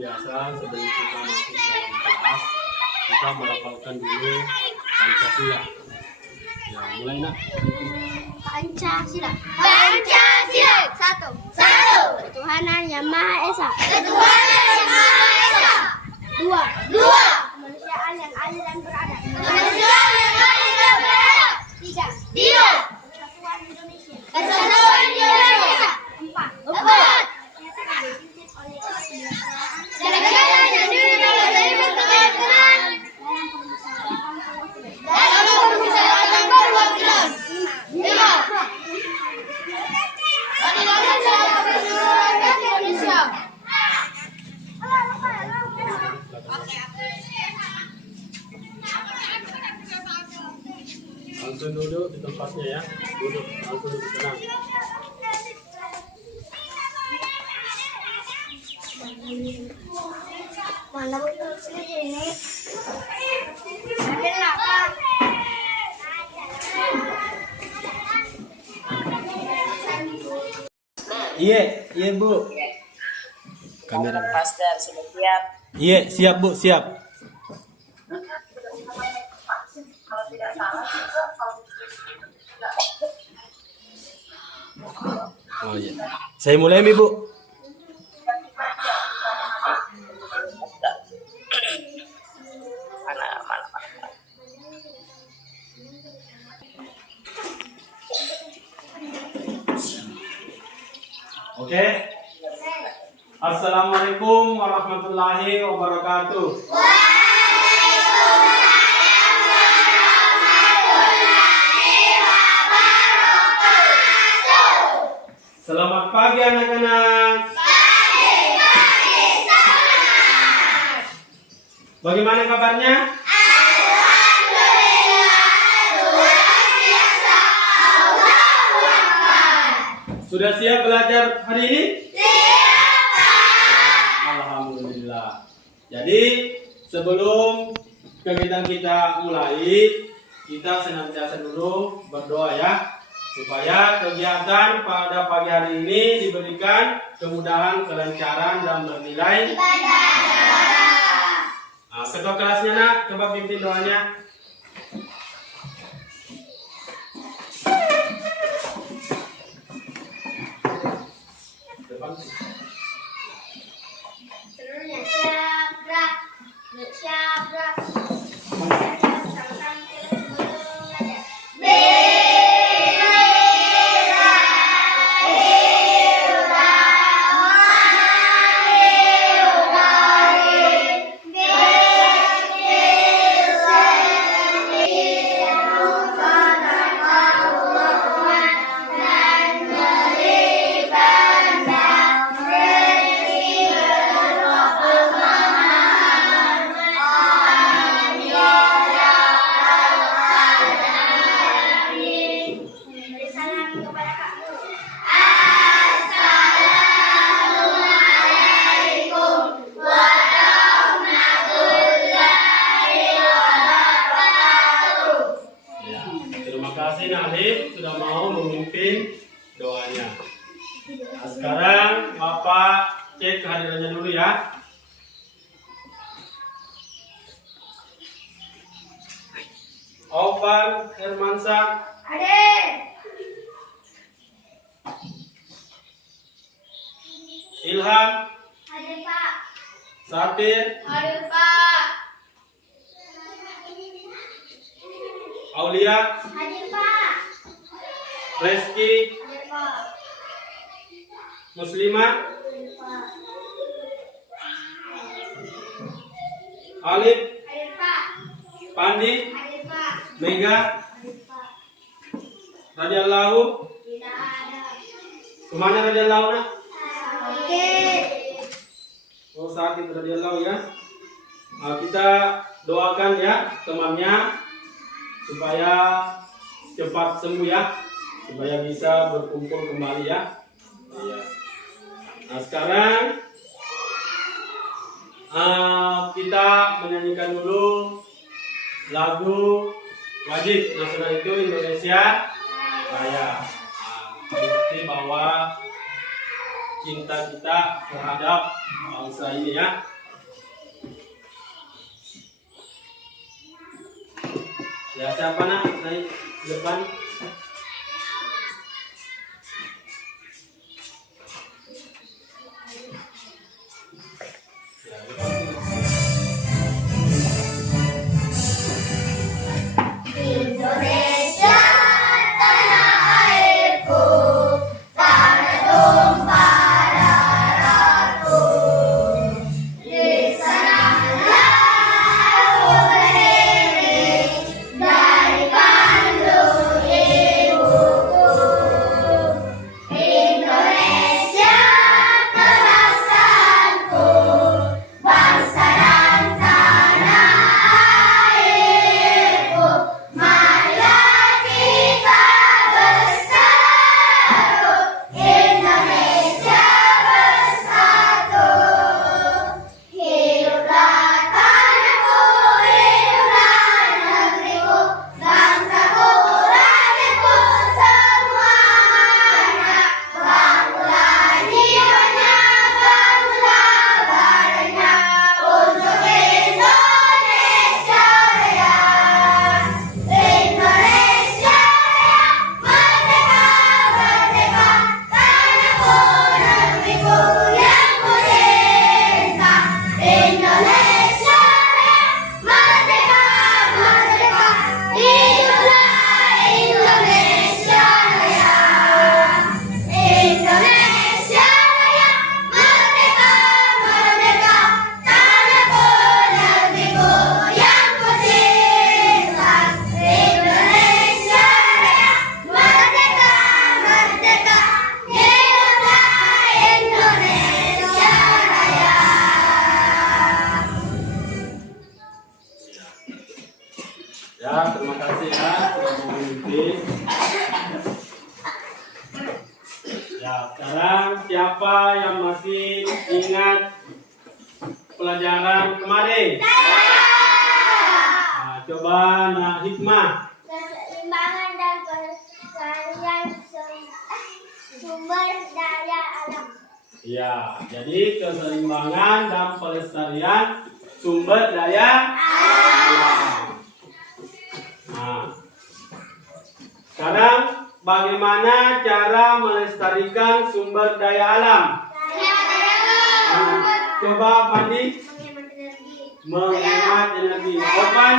biasa sebelum kita masuk dalam kelas, kita melafalkan dulu Pancasila. Ya, mulai nak. Pancasila. Satu. Ketuhanan yang Maha Esa. Dua. Kemanusiaan yang adil dan beradab. Tiga. Kesatuan Indonesia. Empat. Menyatakan dipimpin oleh Negara yang didirikan dari perwakilan dalam permusyawaratan perwakilan. Lima. Perwakilan rakyat Indonesia. Langsung duduk di tempatnya ya. Langsung duduk tenang. Mana ini? Ada apa? Iya Bu. Kamera. Pastor sudah siap. Iya, siap Bu, siap. Kalau tidak salah juga Oh iya. Saya mulai Mi Bu. mana. Oke. Assalamualaikum warahmatullahi wabarakatuh. Selamat pagi anak-anak. Bagaimana kabarnya? Sudah siap belajar hari ini? Alhamdulillah. Jadi sebelum kegiatan kita mulai, kita senantiasa dulu berdoa ya, supaya kegiatan pada pagi hari ini diberikan kemudahan, kelancaran dan bernilai. Nah, ketua kelasnya nak, coba pimpin doanya. Seluruhnya siap gerak. Terima kasih Nadif sudah mau memimpin doanya. Nah, sekarang Bapak cek kehadirannya dulu ya. Ovan Hermansyah. Ilham. Hadir Pak. Satir. Hadir Pak. Aulia. Hadir Pak. Reski. Hadir Pak. Muslimah. Hadir Pak. Alif. Hadir Pak. Pandi. Hadir Pak. Mega. Hadir Pak. Radhiyallahu. Tidak ada. Kemana radhiyallahu nak? Oke. Oh, saat itu radhiyallahu ya. Nah, kita doakan ya temannya supaya cepat sembuh ya, supaya bisa berkumpul kembali ya. Iya. Nah, sekarang kita menyanyikan dulu lagu wajib nasional itu Indonesia Raya. Bukti bahwa cinta kita terhadap bangsa ini ya. Ya, siapa nak naik depan? Ya, depan. Indonesia tanah airku, tanah tumpah darahku. Di sanalah aku berdiri dari kandung ibuku. Indonesia kebangsaanku, bangsa dan tanah airku. Marilah kita bersatu, Indonesia bersatu. Hiduplah tanahku, hiduplah negeriku, bangsaku, rakyatku semuanya. Bangunlah jiwanya, bangunlah badannya untuk Indonesia Raya. Indonesia Raya, merdeka, merdeka, tanahku, negeriku yang ku cinta. Indonesia Raya, merdeka, merdeka, hiduplah Indonesia Raya. Indonesia Raya, merdeka, merdeka, tanahku, negeriku yang ku cinta. Indonesia Raya, merdeka, merdeka, hiduplah Indonesia Raya. Ya, terima kasih ya sudah memimpin. Ya, sekarang siapa yang masih ingat pelajaran kemarin? Nah, coba Nak Hikmah. Keseimbangan dan pelestarian sumber daya alam. Ya, jadi keseimbangan dan pelestarian sumber daya alam. Nah, sekarang bagaimana cara melestarikan sumber daya alam? Nah, coba Pandi Menghemat energi. menghemat energi. Opan,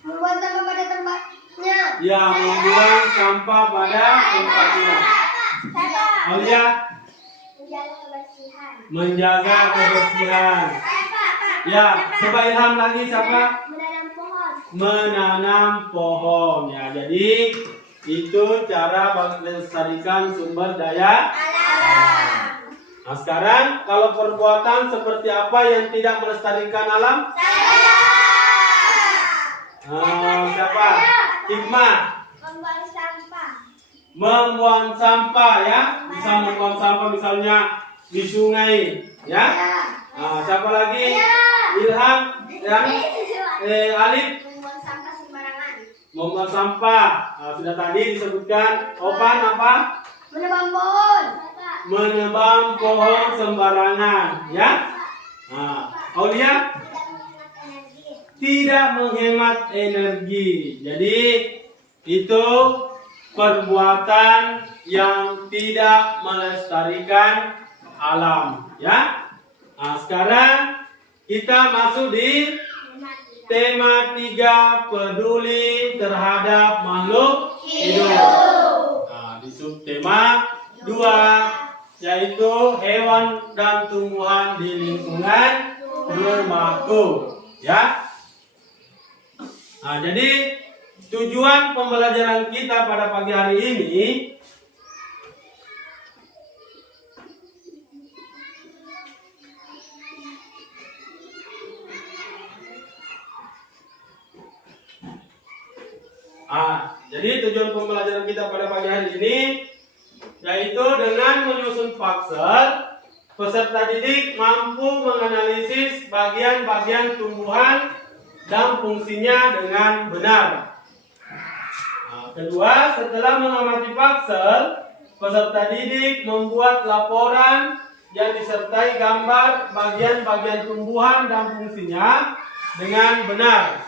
Membuang sampah pada tempatnya. ya membuang sampah pada tempatnya. Aulia, Menjaga kebersihan. menjaga kebersihan. Ya, coba Ilham lagi siapa? Menanam pohon. Menanam pohon. Ya, jadi itu cara melestarikan sumber daya alam. Nah, sekarang kalau perbuatan seperti apa yang tidak melestarikan alam? Siapa? Hikmah. Membuang sampah. Membuang sampah ya. Bisa membuang sampah misalnya di sungai ya. Nah, siapa lagi? Ilham ya. Alif. Membuang sampah sembarangan. Membuang sampah. Nah, sudah tadi disebutkan. Opan apa? Menebang pohon. Menebang pohon sembarangan ya. Nah, Aulia Tidak menghemat energi. tidak menghemat energi. Jadi itu perbuatan yang tidak melestarikan alam ya. Nah, sekarang kita masuk di tema 3, peduli terhadap makhluk hidup. Nah, di subtema 2 yaitu hewan dan tumbuhan di lingkungan rumahku ya. Nah, jadi tujuan pembelajaran kita pada pagi hari ini jadi tujuan pembelajaran kita pada pagi hari ini yaitu dengan menyusun paksel, peserta didik mampu menganalisis bagian-bagian tumbuhan dan fungsinya dengan benar. Nah, kedua, setelah mengamati paksel, peserta didik membuat laporan yang disertai gambar bagian-bagian tumbuhan dan fungsinya dengan benar.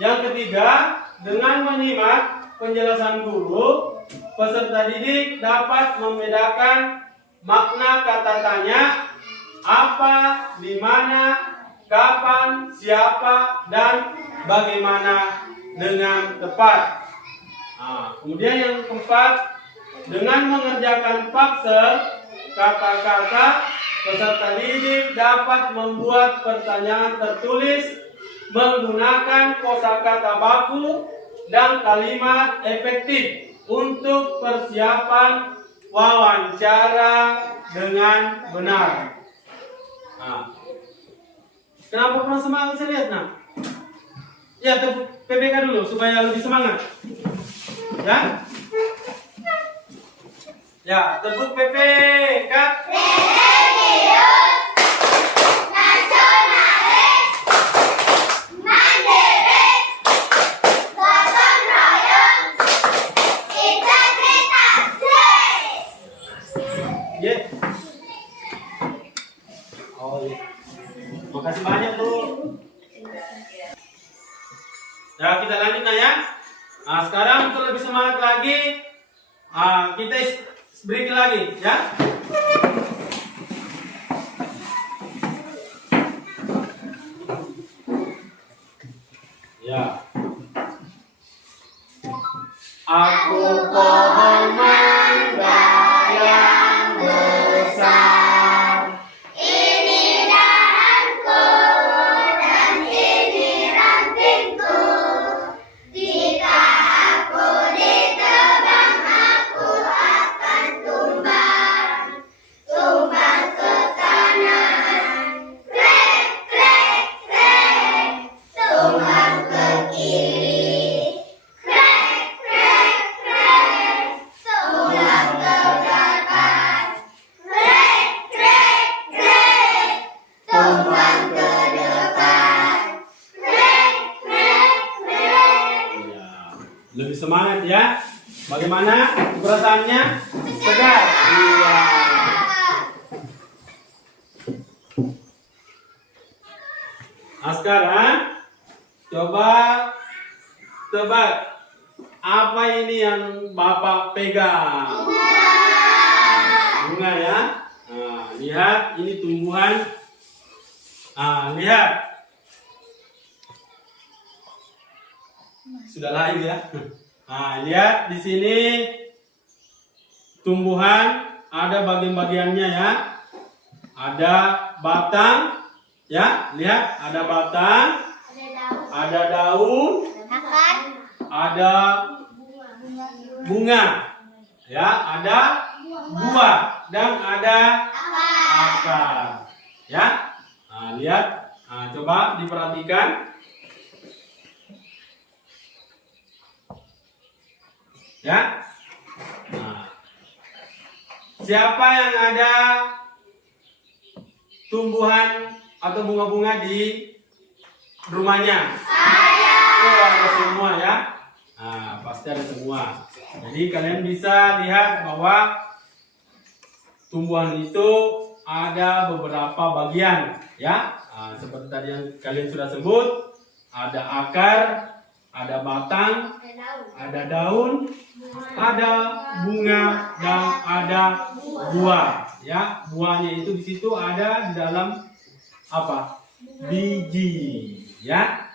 Yang ketiga, dengan menyimak penjelasan guru, peserta didik dapat membedakan makna kata tanya, apa, di mana, kapan, siapa, dan bagaimana dengan tepat. Kemudian yang keempat, dengan mengerjakan puzzle kata-kata, peserta didik dapat membuat pertanyaan tertulis menggunakan kosakata baku dan kalimat efektif untuk persiapan wawancara dengan benar. Kenapa kurang semangat saya lihat, nak? Ya, tepuk PPK dulu supaya lebih semangat. Ya? Ya, tepuk PPK. Religius nasionalis mandiri gotong royong integritas. Ya. Oh, ya. Makasih banyak, Bu. Ya, kita lanjut nah ya. Sekarang untuk lebih semangat lagi, kita break lagi ya. Ya. Aku pohon mangga yang besar. Ini dahanku dan ini rantingku. Jika aku ditebang, aku akan tumbang. Tumbang ke kanan, krek, krek, krek. Tumbang ke kiri, krek, krek, krek. Tumbang ke belakang, krek, krek, krek. Tumbang ke depan, krek, krek, krek. Ya. Lebih semangat ya. Bagaimana perasaannya? Segar. Iya. Sekarang coba tebak apa ini yang Bapak pegang? Bunga ya. Lihat ini tumbuhan. Lihat. Sudah live ya. Lihat di sini tumbuhan ada bagian-bagiannya ya. Ada batang ya, lihat ada batang, ada daun, ada bunga ya, ada buah dan ada akar ya. Lihat, coba diperhatikan ya. Siapa yang ada tumbuhan atau bunga-bunga di rumahnya? Oh, ada semua ya. Pasti ada semua. Jadi kalian bisa lihat bahwa tumbuhan itu ada beberapa bagian ya. Seperti tadi yang kalian sudah sebut, ada akar, ada batang, ada daun, ada bunga, dan ada buah. Ya, buahnya itu di situ ada di dalam apa? Biji. Ya.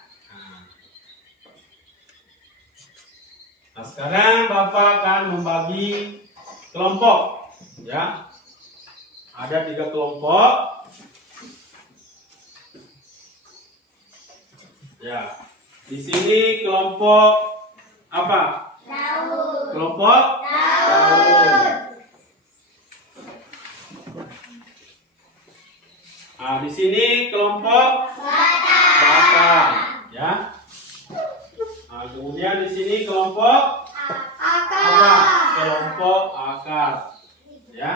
Nah, sekarang Bapak akan membagi kelompok. Ya, ada 3 kelompok. Ya. Di sini kelompok apa? Daun. Kelompok daun. Di sini kelompok batang, ya. Kemudian di sini kelompok Akar. apa? Kelompok akar, ya.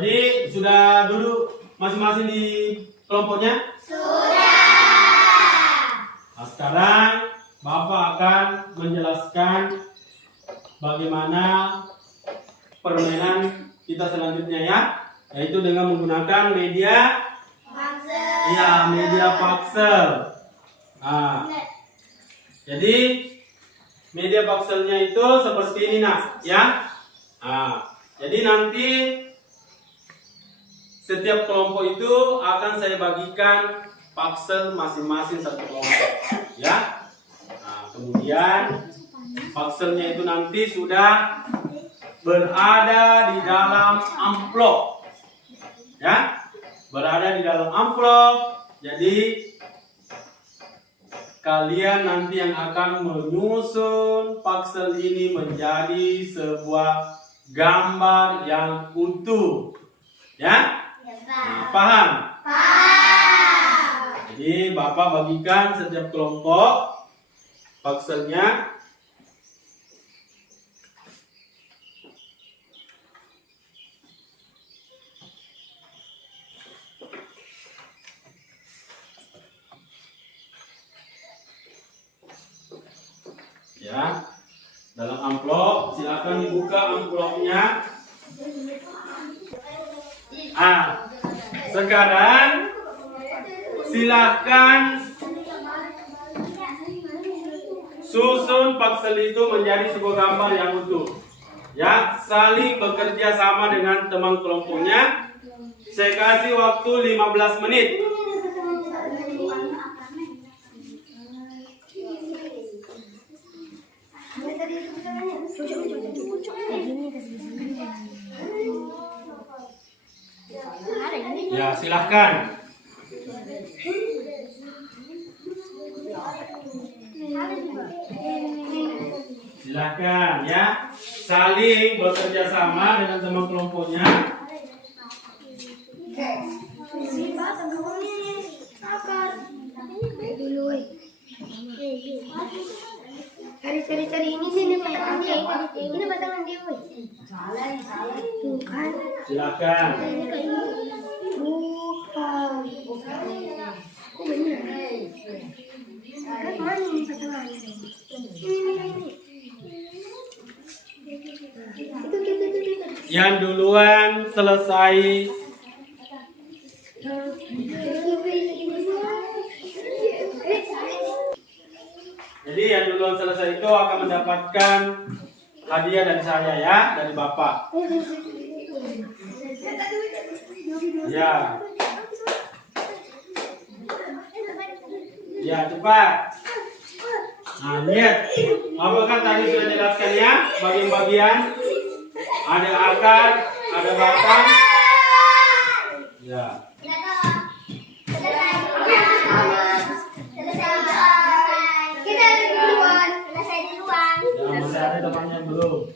Jadi sudah duduk masing-masing di kelompoknya? Sudah. Nah, sekarang Bapak akan menjelaskan bagaimana permainan kita selanjutnya ya, yaitu dengan menggunakan media Paxel. Nah, jadi media Paxelnya itu seperti ini nak, ya. Nah, jadi nanti setiap kelompok itu akan saya bagikan Paxel masing-masing satu kelompok, ya. Nah, kemudian Paxelnya itu nanti sudah berada di dalam amplop, ya, berada di dalam amplop. Jadi kalian nanti yang akan menyusun Paxel ini menjadi sebuah gambar yang utuh, ya. Nah, paham? Jadi Bapak bagikan setiap kelompok Paxelnya. Ya, dalam amplop, silakan dibuka amplopnya. Sekarang silakan susun Paxel itu menjadi sebuah gambar yang utuh. Ya, saling bekerja sama dengan teman kelompoknya. Saya kasih waktu 15 menit. Ya, silahkan. Silahkan ya, saling bekerja sama dengan teman kelompoknya. Cari ini sini pasangan dia. Ini pasangan dia, woi. Tuh kan. Silakan. Ini kayak ini. Bukan. Kok bener? Kan mana ini pasangan? Ini. Itu. Yang duluan selesai. Jadi yang duluan selesai itu akan mendapatkan hadiah dari saya ya, dari Bapak. Ya. Ya, cepat. Nah, lihat. Apakah tadi sudah jelaskan ya bagian-bagian? Ada akar, ada batang. Ya. Temannya belum.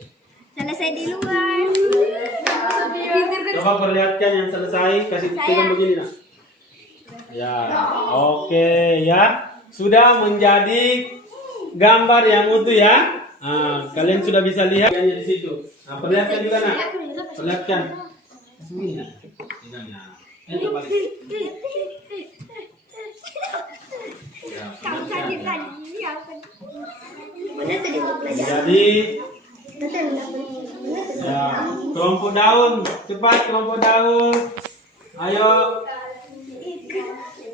Selesai di luar. Coba perlihatkan yang selesai, kasih pegang begini nak. Ya, oke ya. Sudah menjadi gambar yang utuh ya. Nah, kalian sudah bisa lihat yang di situ. Nah, perlihatkan juga nak. Perlihatkan. Sini nak. Pegangnya. Itu balik. Ya, perlihatkan. Jadi ya, kelompok daun, cepat kelompok daun. Ayo.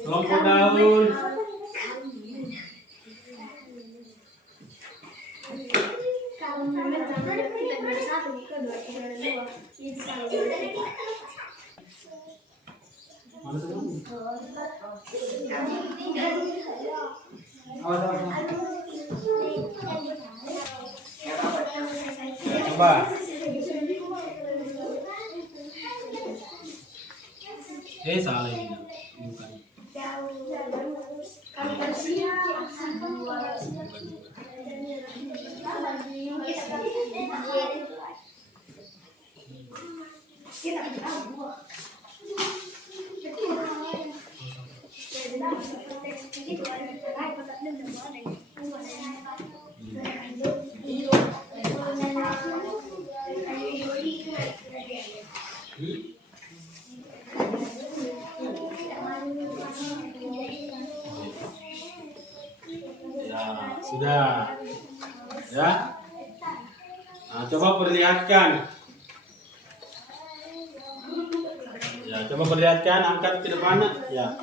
Kelompok daun. Coba. Salah ini. Bukan. Nah, coba perlihatkan. Ya, coba perlihatkan, angkat ke depan. Ya.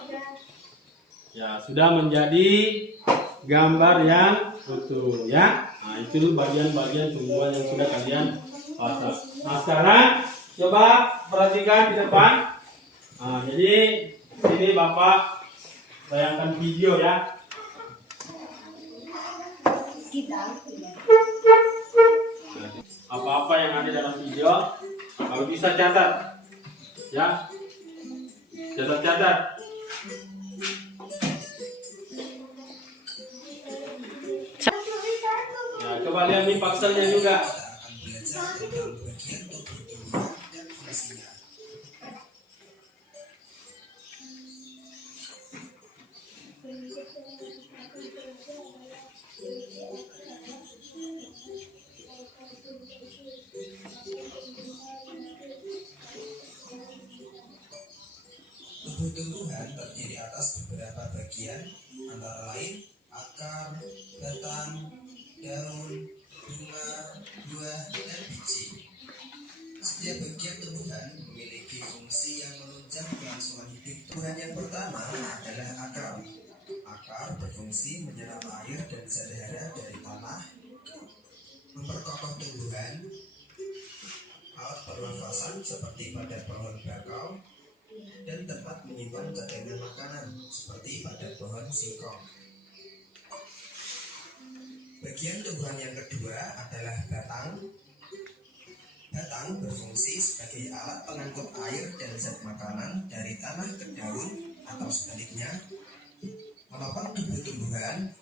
Ya, sudah menjadi gambar yang utuh ya. Nah, itu bagian-bagian tumbuhan yang sudah kalian pasang. Nah, sekarang coba perhatikan di depan. Nah, jadi sini Bapak bayangkan video ya. Apa-apa yang ada dalam video, kalau bisa catat, ya, catat. Ya, coba lihat nih pakselnya juga. Tubuh tumbuhan terdiri atas beberapa bagian, antara lain akar, batang, daun, bunga, buah, dan biji. Setiap bagian tumbuhan memiliki fungsi yang menunjang kelangsungan hidup. Tumbuhan yang pertama adalah akar. Akar berfungsi menyerap air dan zat hara dari tanah, memperkokoh tumbuhan, alat pernafasan seperti pada pohon bakau, dan tempat menyimpan cadangan makanan seperti pada pohon singkong. Bagian tumbuhan yang kedua adalah batang. Batang berfungsi sebagai alat pengangkut air dan zat makanan dari tanah ke daun atau sebaliknya, menopang tubuh tumbuhan,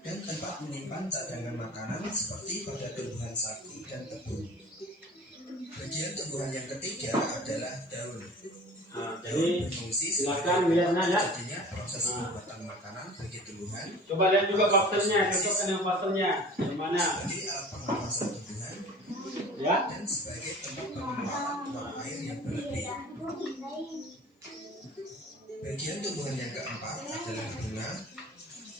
dan tempat menyimpan cadangan makanan seperti pada tumbuhan sagu dan tebu. Bagian tumbuhan yang ketiga adalah daun. Nah, jadi Berfungsi silakan lihatnya ya. terjadinya proses pembuatan makanan bagi tumbuhan Coba lihat juga pakselnya, cocokkan dengan pakselnya. Di mana? sebagai alat pernafasan tumbuhan Ya. dan sebagai tempat pengeluaran uap air yang berlebih. Bagian tumbuhan yang keempat adalah bunga.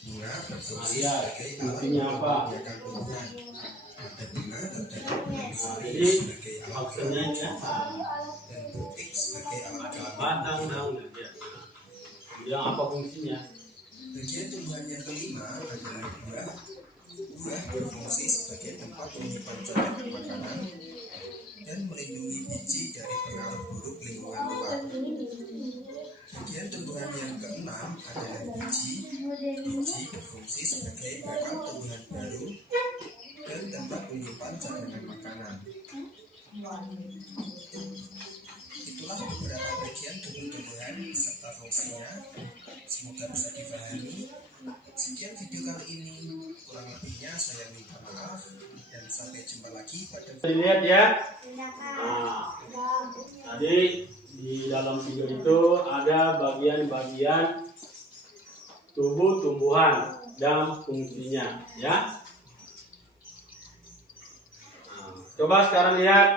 Bunga berfungsi Nah, sebagai alat fungsinya apa? membiarkan tumbuhan. Pada bunga terdapat benang sari Jadi sebagai alat pakselnya ya. dan butik sebagai alat kelamin. Batang daun ya. Yang apa fungsinya? Bagian tumbuhan yang kelima adalah buah. Buah berfungsi sebagai tempat menyimpan cadangan makanan dan melindungi biji dari pengaruh buruk lingkungan luar. Bagian tumbuhan yang keenam adalah biji. Biji berfungsi sebagai bakal tumbuhan baru dan tempat menyimpan cadangan makanan. Itulah beberapa bagian tubuh tumbuhan serta fungsinya. Semoga bisa dipahami. Sekian video kali ini. Kurang lebihnya saya minta maaf dan sampai jumpa lagi pada Dilihat ya. Nah, tadi di dalam video itu ada bagian-bagian tubuh tumbuhan dan fungsinya ya. Nah, coba sekarang lihat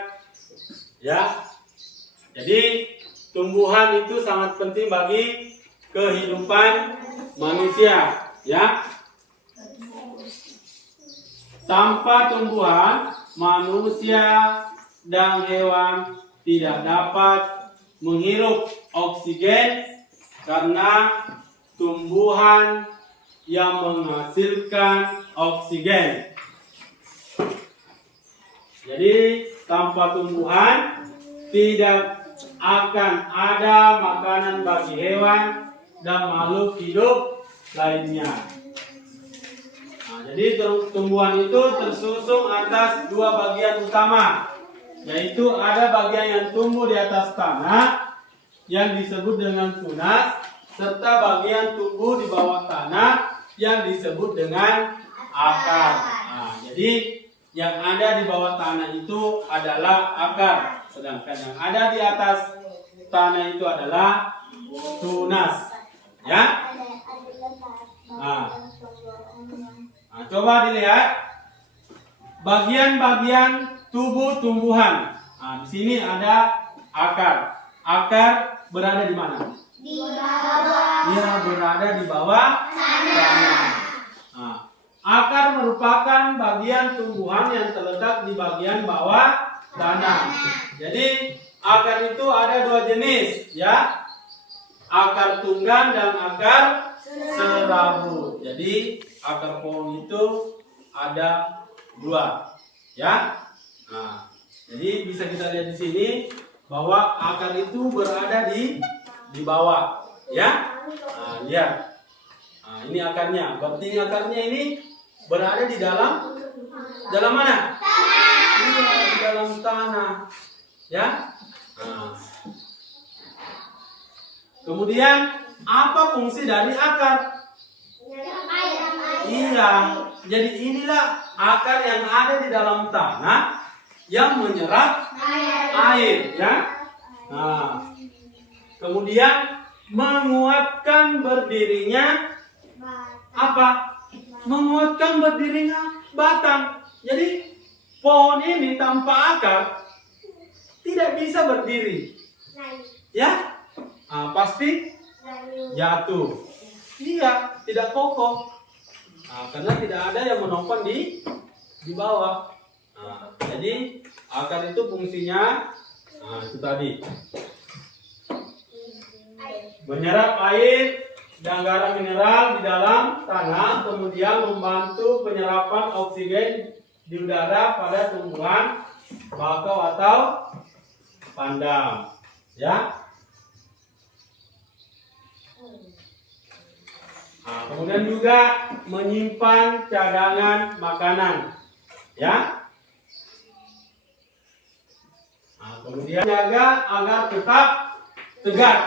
ya. Jadi tumbuhan itu sangat penting bagi kehidupan manusia ya. Tanpa tumbuhan, manusia dan hewan tidak dapat menghirup oksigen karena tumbuhan yang menghasilkan oksigen. Jadi tanpa tumbuhan tidak akan ada makanan bagi hewan dan makhluk hidup lainnya. Nah, jadi tumbuhan itu tersusun atas dua bagian utama, yaitu ada bagian yang tumbuh di atas tanah yang disebut dengan tunas, serta bagian tumbuh di bawah tanah yang disebut dengan akar. Nah, jadi yang ada di bawah tanah itu adalah akar, sedangkan yang ada di atas tanah itu adalah tunas. Ya. Nah, coba dilihat bagian-bagian tubuh tumbuhan. Nah, di sini ada akar. Akar berada di mana? Di bawah Dia berada di bawah tanah. Nah, Akar merupakan bagian tumbuhan yang terletak di bagian bawah tanah. Jadi akar itu ada dua jenis, ya. Akar tunggang dan akar serabut. Jadi akar pohon itu ada dua, ya. Nah, jadi bisa kita lihat di sini bahwa akar itu berada di bawah, ya. Nah, lihat. Nah, ini akarnya. Berarti akarnya ini berada di dalam mana? Tanah. Iya, di dalam tanah, ya. Nah. Kemudian apa fungsi dari akar? Iya, jadi inilah akar yang ada di dalam tanah yang menyerap air, ya. Nah, kemudian menguatkan berdirinya apa? Menguatkan berdirinya batang. Jadi pohon ini tanpa akar tidak bisa berdiri, ya. Nah, pasti jatuh. Iya, tidak kokoh. Nah, karena tidak ada yang menopang di bawah. Nah, jadi akar itu fungsinya, nah, itu tadi, menyerap air dan garam mineral di dalam tanah, kemudian membantu penyerapan oksigen di udara pada tumbuhan bakau atau pandan, ya. Nah, kemudian juga menyimpan cadangan makanan, ya. Nah, kemudian jaga agar tetap tegak,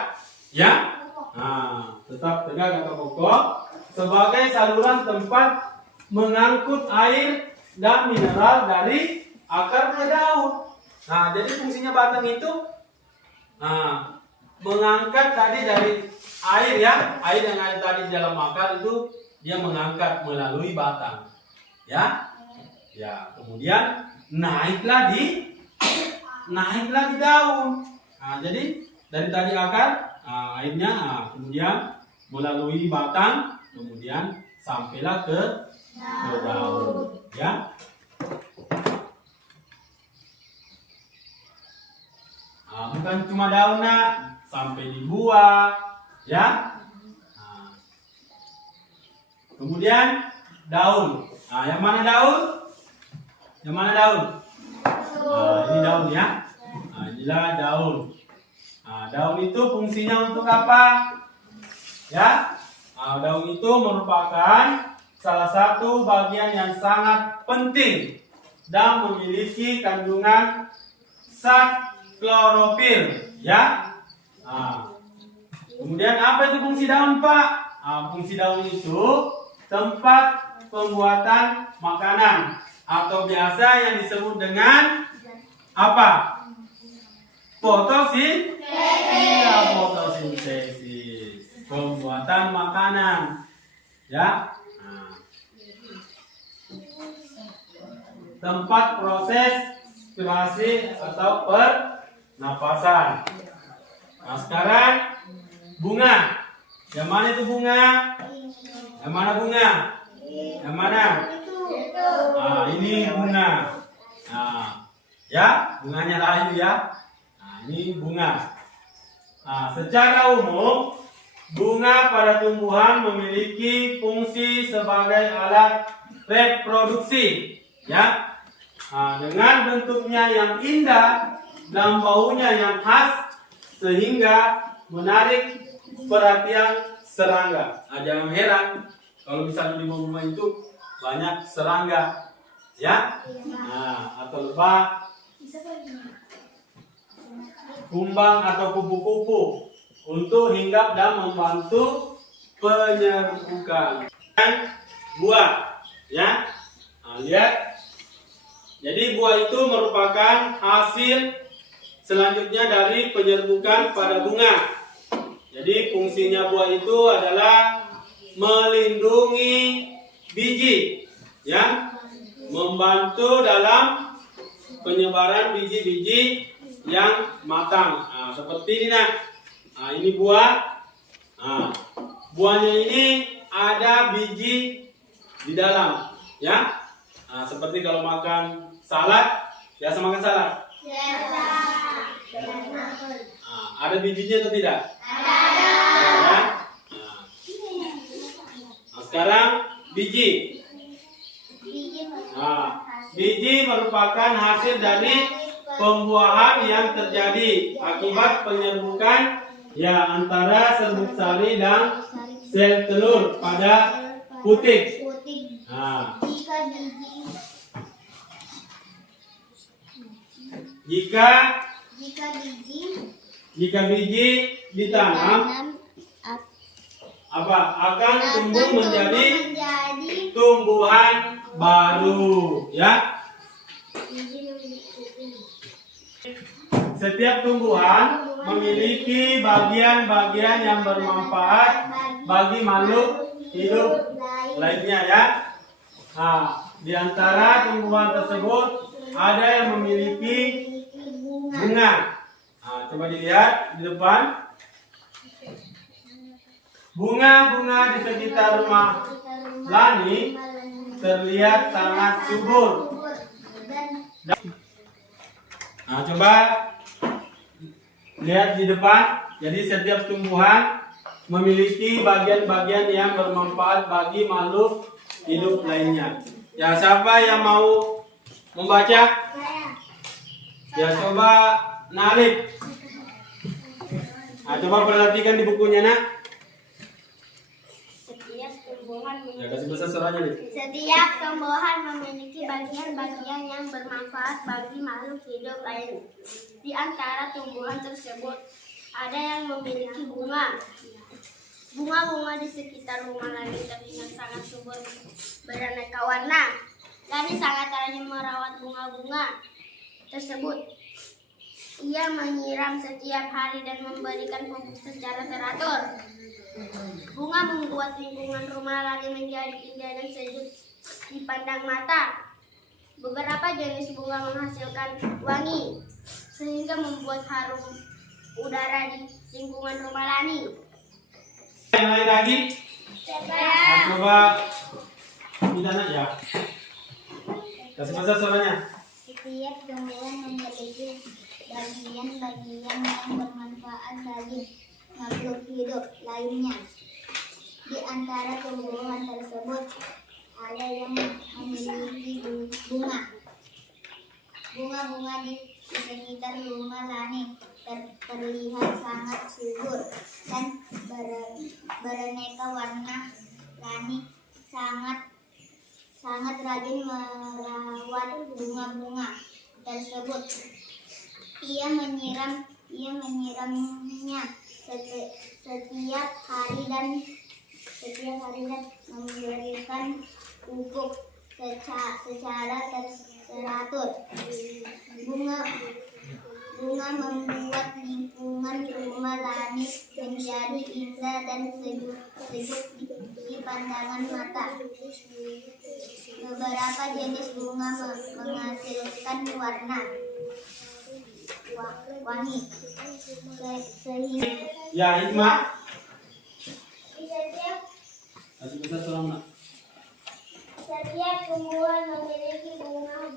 ya. Nah, tetap tegak atau kokoh sebagai saluran tempat mengangkut air dan mineral dari akar ke daun. Nah, jadi fungsinya batang itu, nah, mengangkat tadi dari air, ya, air yang ada tadi di dalam akar itu dia mengangkat melalui batang, ya. Ya, kemudian naiklah di daun. Nah, jadi dari tadi akar, airnya, kemudian melalui batang, kemudian sampailah ke daun, ya. Nah, bukan cuma daun, nak, sampai di buah, ya. Nah, kemudian daun. Nah, yang mana daun? Yang mana daun? Nah, ini daun, ya. Nah, inilah daun. Nah, daun itu fungsinya untuk apa? Ya, nah, daun itu merupakan salah satu bagian yang sangat penting dan memiliki kandungan zat klorofil, ya. Nah, kemudian apa itu fungsi daun, Pak? Nah, fungsi daun itu tempat pembuatan makanan atau biasa yang disebut dengan apa? Fotosintesis. Iya, fotosintesis. Pembuatan makanan, ya. Nah, tempat proses respirasi atau pernapasan. Nah, sekarang bunga. Yang mana itu bunga? Yang mana bunga? Yang mana? Nah, ini bunga. Nah, ya, bunganya layu, ya. Nah, ini bunga. Nah, secara umum bunga pada tumbuhan memiliki fungsi sebagai alat reproduksi, ya. Nah, dengan bentuknya yang indah dan baunya yang khas sehingga menarik perhatian serangga. Nah, jangan heran kalau misalnya di rumah itu banyak serangga, ya. Nah, atau lebah, kumbang atau kupu-kupu untuk hinggap dan membantu penyerbukan. Buah, ya. Nah, lihat. Jadi buah itu merupakan hasil selanjutnya dari penyerbukan pada bunga. Jadi fungsinya buah itu adalah melindungi biji, ya, membantu dalam penyebaran biji-biji yang matang. Nah, seperti ini, nah. Nah, ini buah. Nah, buahnya ini ada biji di dalam, ya. Nah, seperti kalau makan salad, biasa makan salad. Nah, ada bijinya atau tidak? Ada. Nah, sekarang biji. Nah, biji merupakan hasil dari pembuahan yang terjadi akibat penyerbukan ya antara serbuk sari dan sel telur pada putik. Nah, jika biji ditanam apa akan tumbuh menjadi tumbuhan baru, ya. Setiap tumbuhan memiliki bagian-bagian yang bermanfaat bagi makhluk hidup lainnya, ya. Nah, di antara tumbuhan tersebut ada yang memiliki bunga. Nah, coba dilihat di depan. Bunga-bunga di sekitar rumah Lani terlihat sangat subur. Nah, coba lihat di depan. Jadi setiap tumbuhan memiliki bagian-bagian yang bermanfaat bagi makhluk hidup lainnya. Ya, siapa yang mau membaca? Ya, coba narik. Nah, coba perhatikan di bukunya, nak. Ya, kasih bahasa suaranya nih. Setiap tumbuhan memiliki bagian-bagian yang bermanfaat bagi makhluk hidup lain. Di antara tumbuhan tersebut ada yang memiliki bunga. Bunga-bunga di sekitar rumah Lani terlihat sangat subur beraneka warna. Lani sangat rajin merawat bunga-bunga tersebut. Ia menyiram setiap hari dan memberikan pupuk secara teratur. Bunga membuat lingkungan rumah Lani menjadi indah dan sejuk dipandang mata. Beberapa jenis bunga menghasilkan wangi sehingga membuat harum udara di lingkungan rumah Lani. Yang lain lagi? Nah, coba kita nak ya. Kasih bahasa suaranya. Setiap tumbuhan memiliki bagian-bagian yang bermanfaat bagi makhluk hidup lainnya. Di antara tumbuhan tersebut ada yang memiliki bunga. Bunga-bunga di sekitar rumah Lani terlihat sangat subur dan beraneka warna. Lani sangat rajin merawat bunga-bunga tersebut. Ia menyiramnya setiap hari dan memberikan pupuk secara teratur. Bunga membuat lingkungan rumah Lani menjadi indah dan sejuk di pandangan mata. Beberapa jenis bunga menghasilkan warna wangi sehingga Ya, Hikmah. Kasih bahasa suaranya. setiap tumbuhan memiliki bunga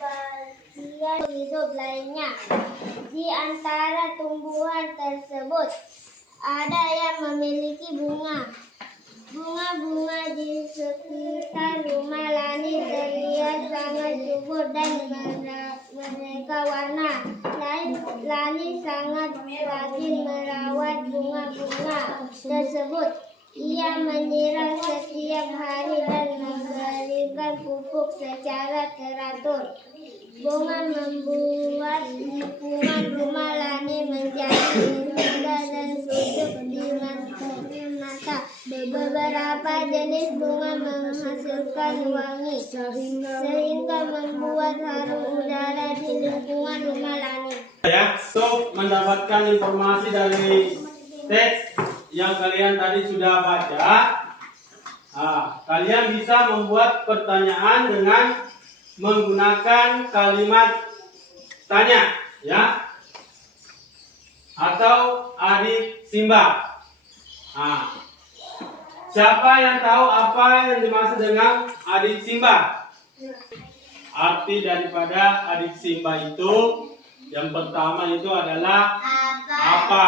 bagian hidup lainnya. Di antara tumbuhan tersebut ada yang memiliki bunga. Bunga-bunga di sekitar rumah Lani terlihat sangat subur dan beraneka warna. Lani sangat rajin merawat bunga-bunga tersebut. Ia menyiram setiap hari dan memberikan pupuk secara teratur. Bunga membuat lingkungan rumah Lani menjadi indah dan sejuk di mata. Beberapa jenis bunga menghasilkan wangi sehingga membuat harum udara di lingkungan rumah Lani. Ya, untuk mendapatkan informasi dari teks yang kalian tadi sudah baca, kalian bisa membuat pertanyaan dengan menggunakan kalimat tanya, ya, atau adik Simba. Siapa yang tahu apa yang dimaksud dengan adik Simba? Arti daripada adik Simba itu yang pertama itu adalah apa?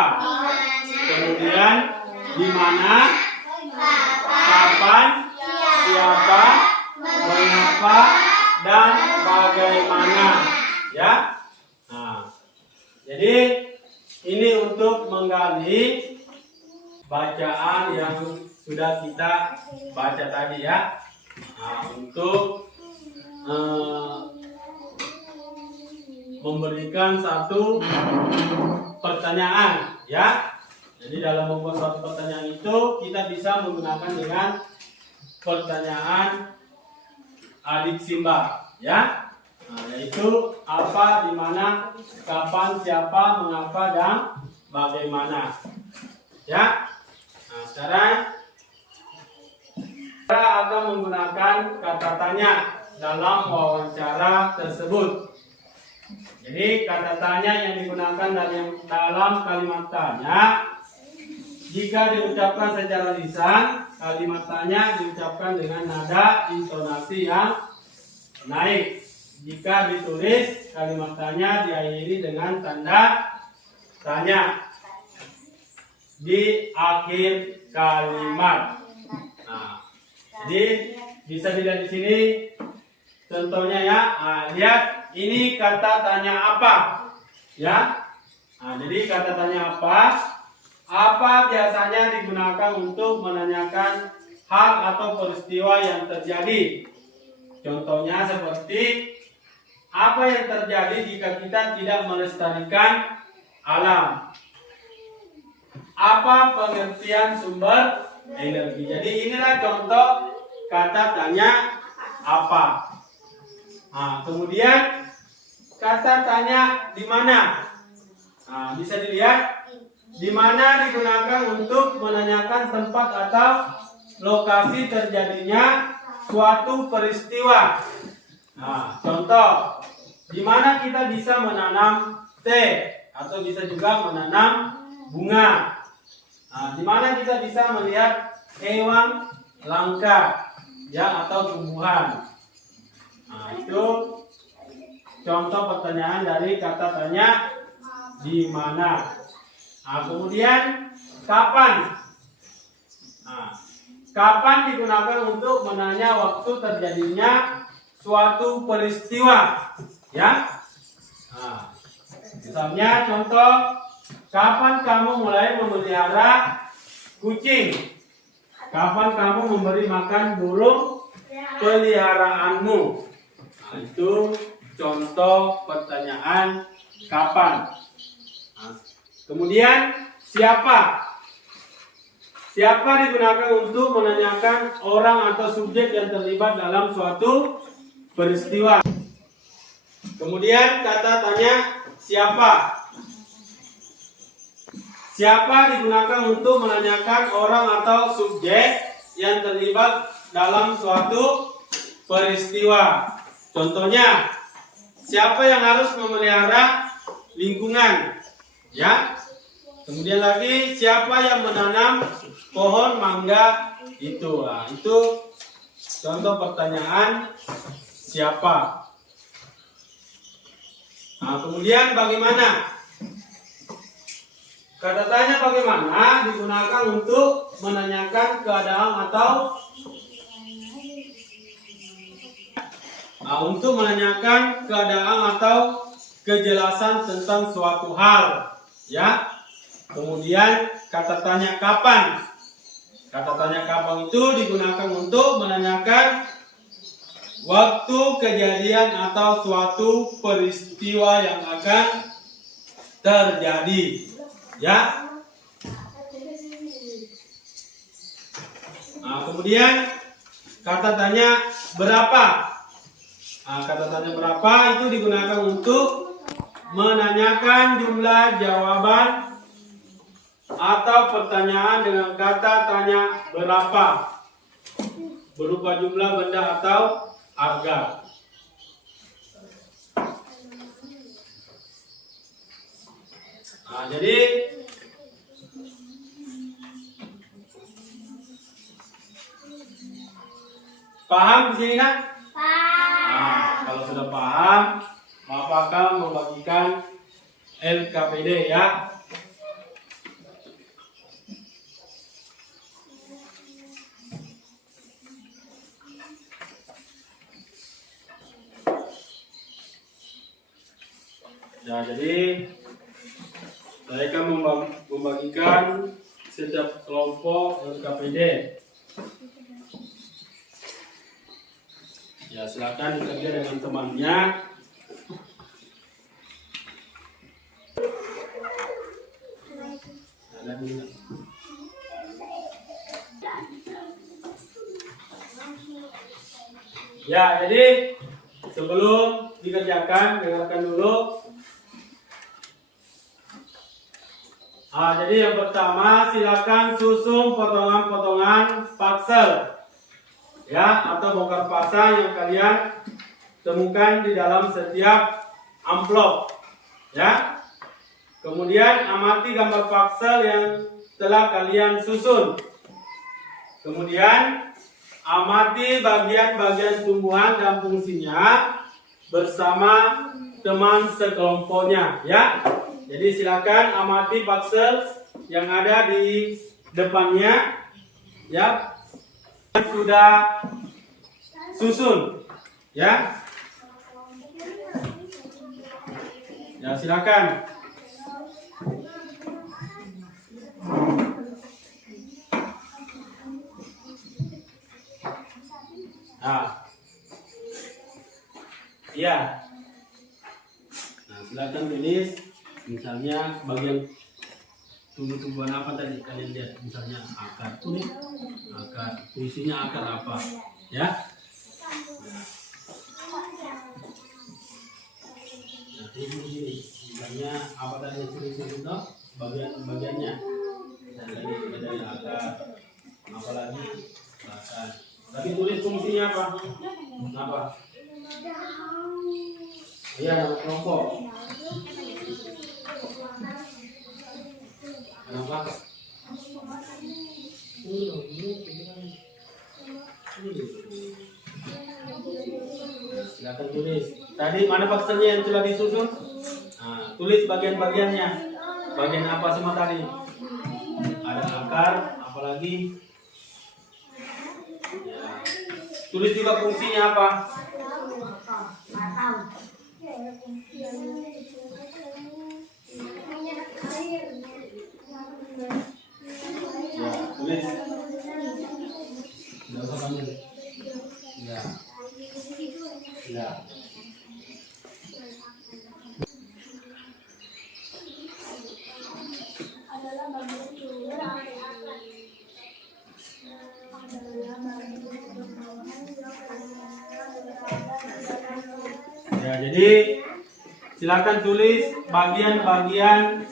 Kemudian di mana? Kapan? Siapa? Mengapa? Dan bagaimana? Ya. Nah, jadi ini untuk menggali bacaan yang sudah kita baca tadi ya. Nah, untuk memberikan satu pertanyaan ya. Jadi dalam membuat suatu pertanyaan itu kita bisa menggunakan dengan pertanyaan adik Simba ya. Nah, yaitu apa, di mana, kapan, siapa, mengapa, dan bagaimana. Ya. Nah, sekarang kita akan menggunakan kata tanya dalam wawancara tersebut. Jadi kata tanya yang digunakan dalam kalimat tanya, jika diucapkan secara lisan, kalimat tanya diucapkan dengan nada intonasi yang naik. Jika ditulis, kalimat tanya diakhiri dengan tanda tanya di akhir kalimat. Nah, jadi bisa dilihat di sini contohnya ya. Nah, lihat ini kata tanya apa ya. Nah, jadi kata tanya apa? Apa biasanya digunakan untuk menanyakan hal atau peristiwa yang terjadi. Contohnya seperti apa yang terjadi jika kita tidak melestarikan alam? Apa pengertian sumber energi? Jadi inilah contoh kata tanya apa. Nah, kemudian kata tanya di mana? Nah, bisa dilihat di mana digunakan untuk menanyakan tempat atau lokasi terjadinya suatu peristiwa. Nah, contoh, di mana kita bisa menanam teh atau bisa juga menanam bunga. Nah, di mana kita bisa melihat hewan langka ya atau tumbuhan. Nah, itu contoh pertanyaan dari kata tanya di mana. Nah, kemudian kapan? Nah, kapan digunakan untuk menanya waktu terjadinya suatu peristiwa, ya? Nah, misalnya contoh, kapan kamu mulai memelihara kucing? Kapan kamu memberi makan burung peliharaanmu? Nah, itu contoh pertanyaan kapan. Nah, kemudian siapa? Siapa digunakan untuk menanyakan orang atau subjek yang terlibat dalam suatu peristiwa. Kemudian kata tanya siapa? Siapa digunakan untuk menanyakan orang atau subjek yang terlibat dalam suatu peristiwa. Contohnya, siapa yang harus memelihara lingkungan? Ya. Kemudian lagi, siapa yang menanam pohon mangga itu? Nah, itu contoh pertanyaan siapa. Nah, kemudian bagaimana? Kata tanya bagaimana digunakan untuk menanyakan keadaan atau untuk menanyakan keadaan atau kejelasan tentang suatu hal, ya. Kemudian kata tanya kapan. Kata tanya kapan itu digunakan untuk menanyakan waktu kejadian atau suatu peristiwa yang akan terjadi, ya. Nah, kemudian kata tanya berapa. Nah, kata tanya berapa itu digunakan untuk menanyakan jumlah jawaban atau pertanyaan dengan kata tanya berapa berupa jumlah benda atau harga. Nah, jadi Paham di sini nak? Nah, kalau sudah paham, Bapak akan membagikan LKPD ya. Ya, jadi saya akan membagikan setiap kelompok LKPD. Ya, silakan bekerja dengan temannya. Ya, jadi sebelum dikerjakan, dengarkan dulu. Jadi yang pertama, silakan susun potongan-potongan parsel. Ya, atau bongkar pasang yang kalian temukan di dalam setiap amplop. Ya. Kemudian amati gambar parsel yang telah kalian susun. Kemudian amati bagian-bagian tumbuhan dan fungsinya bersama teman sekelompoknya, ya. Jadi silakan amati parsel yang ada di depannya, ya. Sudah susun, ya. Ya, silakan. Nah, iya. Nah, silakan tulis. Misalnya bagian tumbuh-tumbuhan apa tadi kalian lihat? Misalnya akar, tulis akar. Fungsinya akar apa? Ya. Nah, ini misalnya apa tadi tulis itu? Bagiannya. Dari akar. Apalagi akar. Tapi tulis fungsinya apa? Apa? Iya, nama kelompok. Kenapa? Silakan tulis. Tadi mana pakselnya yang telah disusun? Nah, tulis bagian-bagiannya. Bagian apa semua tadi? Ada akar, apalagi? Ya. Tulis juga fungsinya apa? Ya, tulis. Tidak usah panggil. Ya. Ya. Ya, jadi silakan tulis bagian-bagian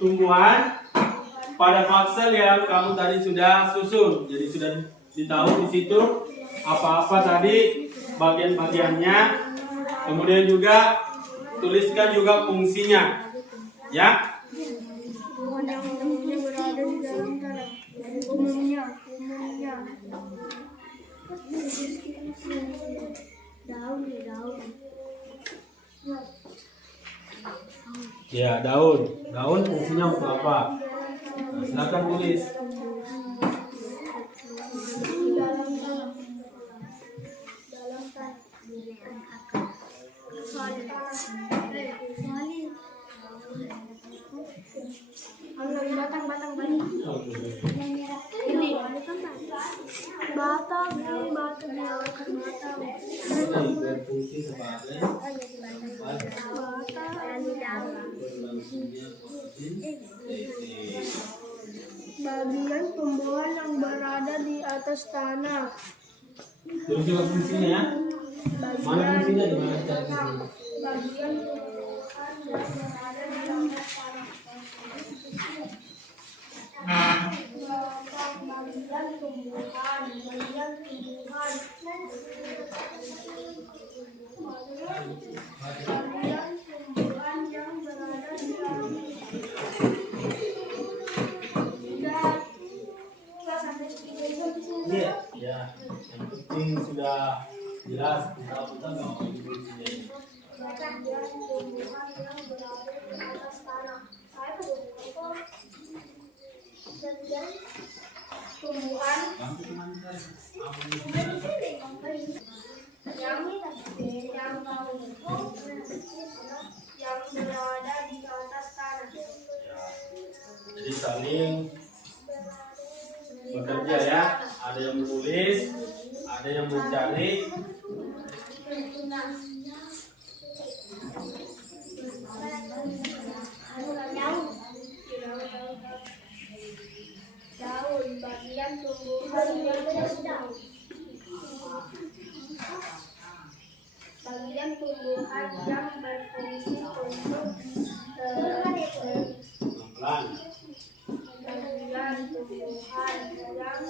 tumbuhan pada parsel yang kamu tadi sudah susun. Jadi sudah ditahu di situ apa-apa tadi bagian-bagiannya. Kemudian juga tuliskan juga fungsinya. Ya. Ya, daun. Daun fungsinya untuk apa? Nah, silakan tulis. Berfungsi sebagai bagian tumbuhan yang berada di atas tanah. Terus juga fungsinya ya. Mana fungsinya di mana cari fungsinya? Bagian tumbuhan yang berada di atas tanah. Bagian tumbuhan yang berada di Iya, ya. Yang penting jelas. Kita nggak mau fungsinya. Bagian tumbuhan yang berada di atas tanah. Saya tumbuhan bagian tumbuhan yang berada di atas tanah. Jadi saling bekerja ya. Ada yang menulis, ada yang mencari. Daun bagian tumbuhan yang berdaun. Bagian tumbuhan yang berfungsi untuk Pelan-pelan. bagian tumbuhan yang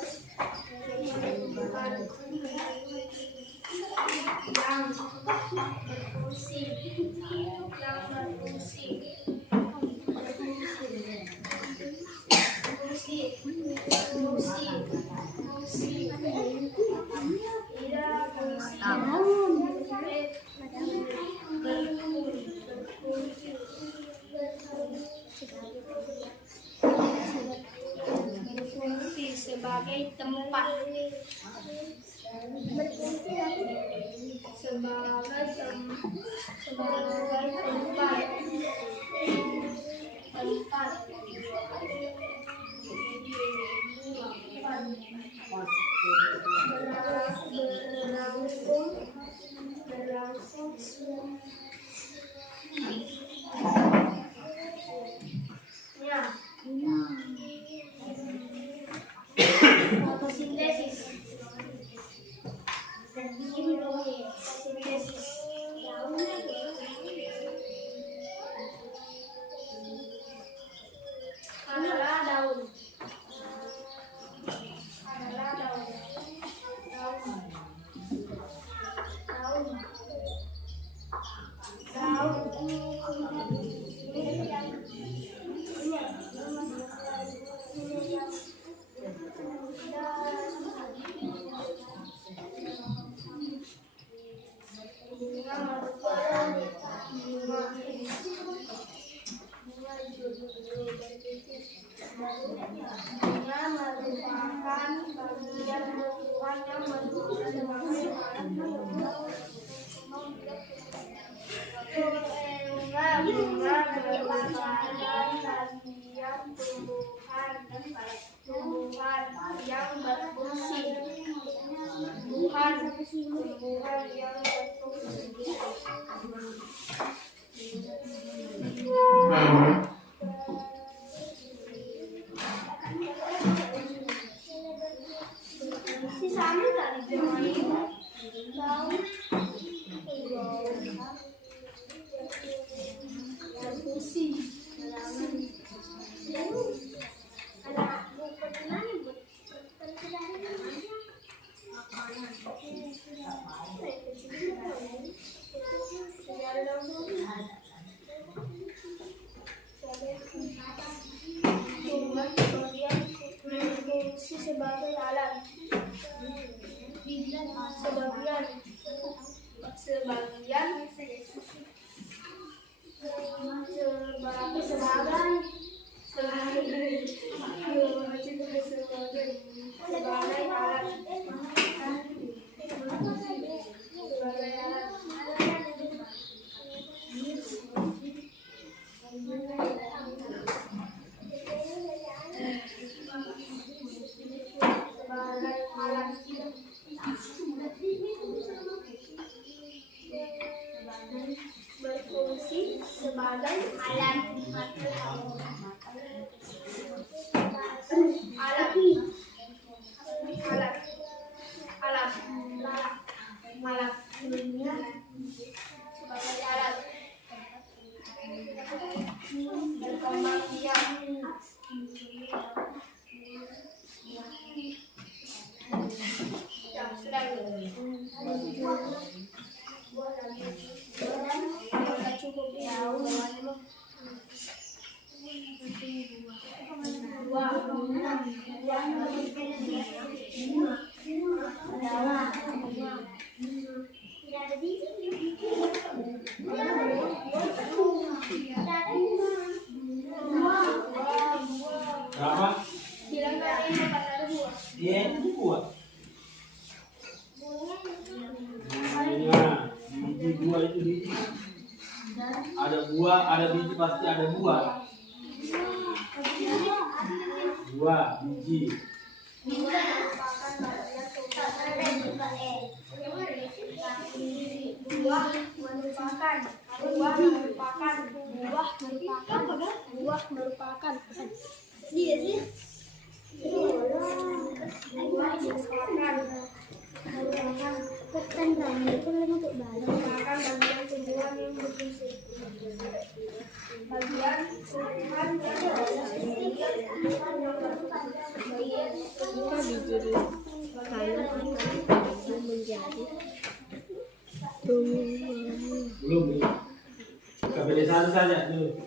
berfungsi sebagai tempat berlangsung ya. Fotosintesis. Fotosintesis. Adalah daun. Adalah daun. Daun. Merupakan bagian tumbuhan yang berfungsi sebagai alat bunga merupakan bagian tumbuhan yang berfungsi. Tumbuhan yang berfungsi. Si Sami tadi bermain daun berfungsi. Ada buku mana bu? Berfungsi sebagai alat. Berfungsi sebagai alat. Sebagai alat berkembang biak. Sudah cukup ya. biji, buah itu biji. Ada buah, ada biji pasti ada buah. Buah, biji. Buah merupakan bagian tumbuhan yang berfungsi. Bagian tumbuhan Belum. KBD 1 saja dulu.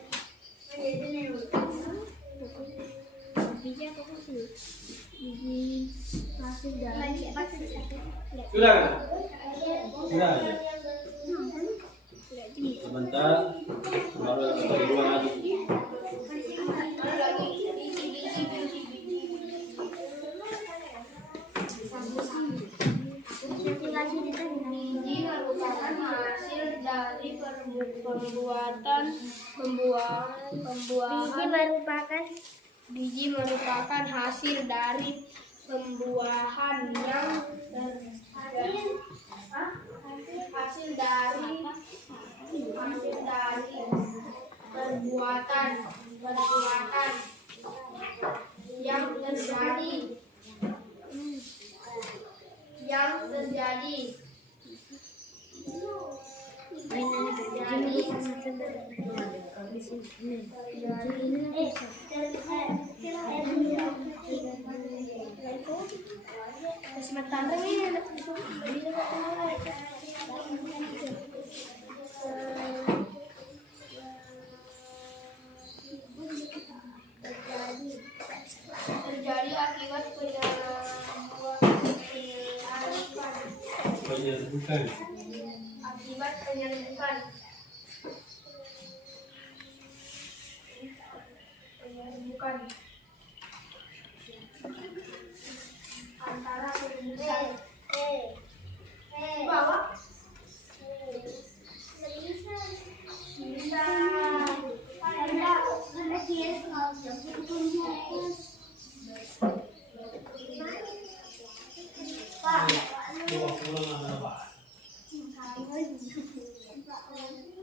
Sudah kan? Sudah ya. Sebentar, baru yang kedua lagi. Biji merupakan hasil dari pembuahan yang terjadi akibat Penyerbukan. antara serbusan bawah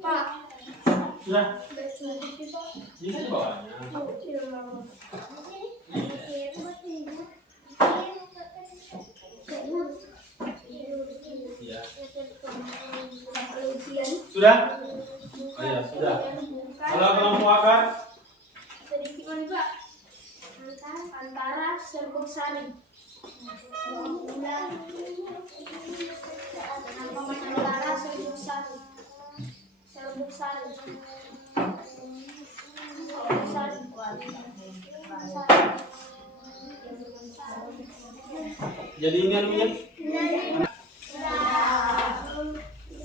Pak. Sudah. Ini bawahnya. Ya. Sudah? Oh ya, sudah. Kalau kelompok akar? Sedikit juga antara serbuk sari. Antara serbuk sari. Jadi ini anunya?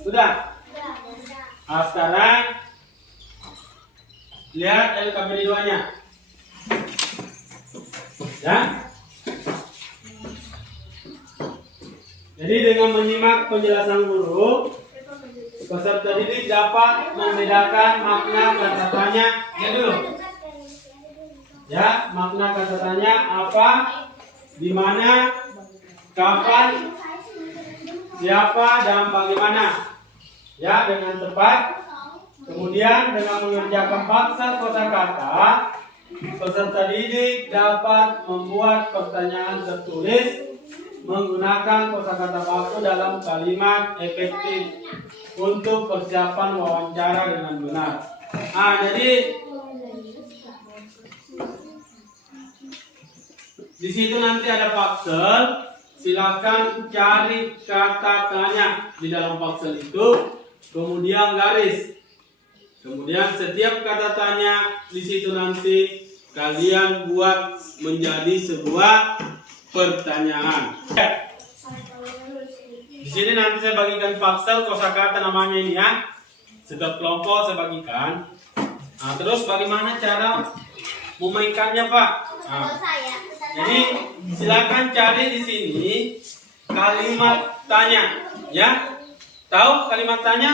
Sudah? Nah, sekarang lihat LKPD 2-nya. Ya? Jadi dengan menyimak penjelasan guru, peserta didik dapat membedakan makna kata tanya. Ya dulu. Ya, makna kata tanya apa, di mana, kapan, siapa, dan bagaimana. Ya, dengan tepat. Kemudian dengan mengerjakan paksal kosakata, peserta didik dapat membuat pertanyaan tertulis menggunakan kosakata baku dalam kalimat efektif untuk persiapan wawancara dengan benar. Nah, jadi di situ nanti ada paksel. Silakan cari kata tanya di dalam paksel itu, kemudian garis. Kemudian setiap kata tanya di situ nanti kalian buat menjadi sebuah pertanyaan. Di sini nanti saya bagikan paksel kosakata namanya ini ya. Setiap kelompok saya bagikan. Nah, terus bagaimana cara memainkannya, Pak? Nah, jadi silakan cari di sini kalimat tanya, ya. Tahu kalimat tanya?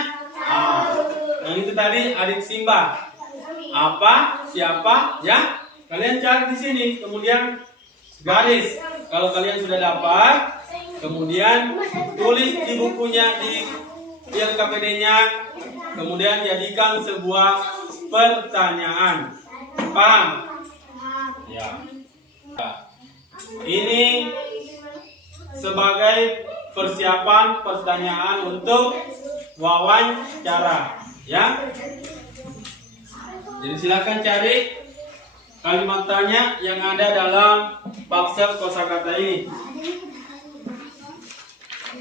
Yang itu tadi adik Simba. Apa? Siapa? Ya? Kalian cari di sini. Kemudian garis. Kalau kalian sudah dapat, kemudian tulis di bukunya di LKPD-nya. Kemudian jadikan sebuah pertanyaan. Paham? Ya. Ini sebagai persiapan pertanyaan untuk wawancara, ya. Jadi silakan cari kalimat tanya yang ada dalam paksel kosakata ini.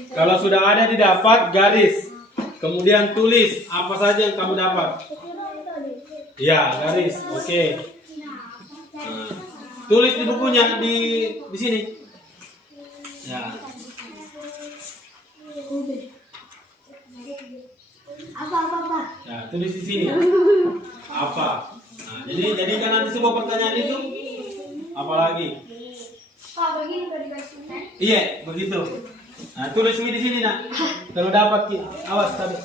Kalau sudah ada didapat, garis. Kemudian tulis apa saja yang kamu dapat. Ya, garis. Oke. Nah, tulis di bukunya di sini. Ya. Apa? Ya, tulis di sini. Apa? Nah, jadikan nanti sebuah pertanyaan itu. Apalagi? Iya, begitu. Nah, tulis di sini, Nak. Kalau dapat, awas tadi.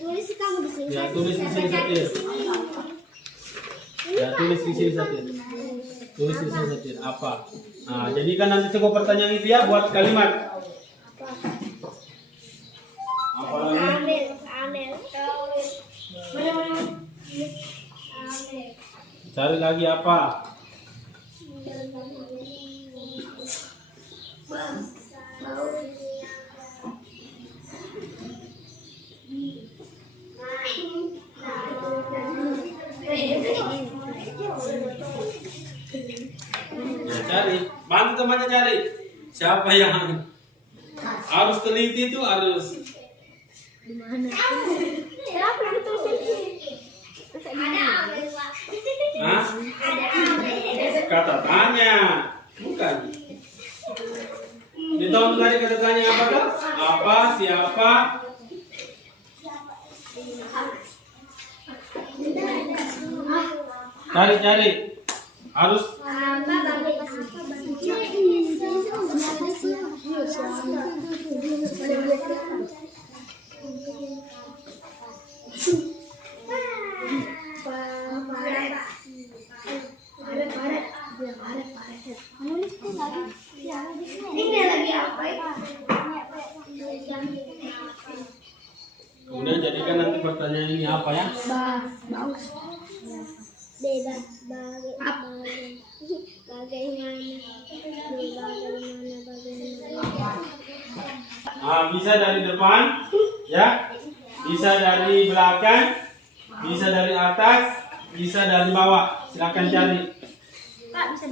Tulis kamu di sini. Ya, tulis di sini saja. Ya, tulis di sini saja. Tulis di sini saja. Apa? Nah, jadikan nanti sebuah pertanyaan itu ya buat kalimat. Apa lagi? Amel. Cari lagi apa? Ya, cari. Bantu temannya cari. Siapa yang harus teliti itu harus. Hah? Kata tanya. Bukan. Ditolong tadi kata tanya apa tuh? Apa? Siapa? Cari. Harus. Kemudian jadikan nanti pertanyaan ini apa ya? Bisa dari depan, ya, bisa dari belakang, bisa dari atas, bisa dari bawah. Silakan cari. Kak, bisa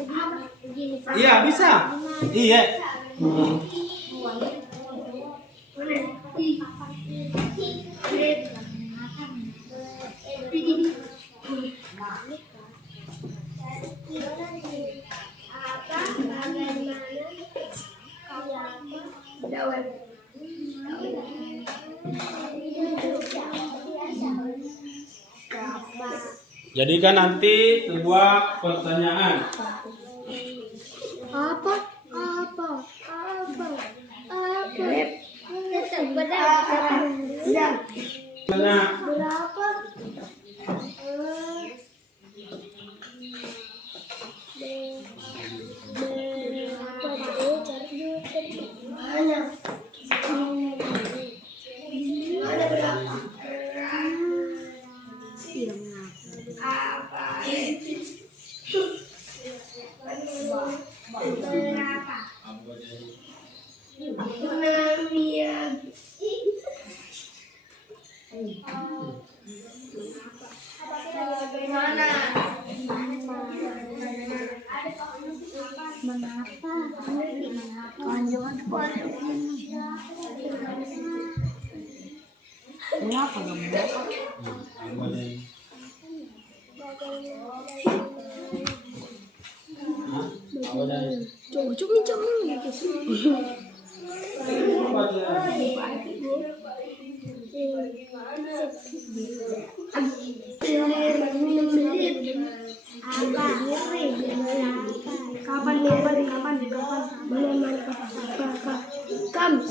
begini. Iya, bisa. Iya. Jadikan nanti sebuah pertanyaan. Apa? Nah, Berapa? Kapan?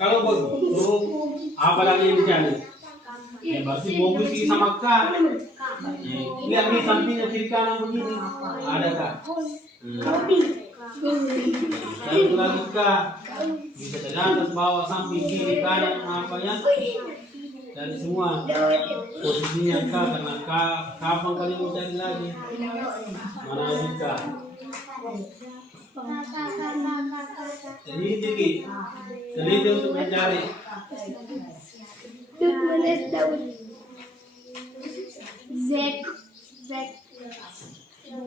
Kalau begitu, apa lagi yang dicari? Ya berarti fokus sama Kak. Lihat nih sampingnya kiri kanan begini. Ada Kak. Dan lagi Kak. Bisa dari atas, bawah, samping, kiri, kanan, apa ya? Dari semua posisinya Kak. Karena Kak, kapan kalian mau cari lagi? Mana lagi Kak? Teliti untuk mencari. Z Z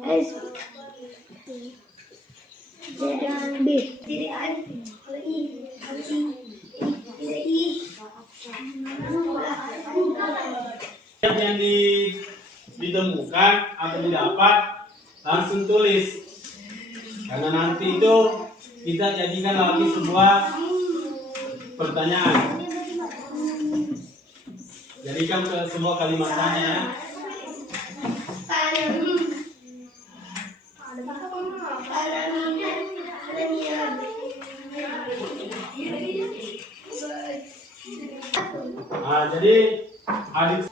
S B tidak I Yang ditemukan atau didapat langsung tulis, karena nanti itu kita jadikan lagi sebuah pertanyaan. Jadikan ke sebuah kalimat tanya ya. Nah, jadi adik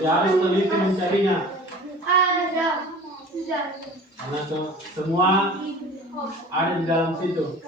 harus teliti mencarinya. Karena semua ada di dalam situ.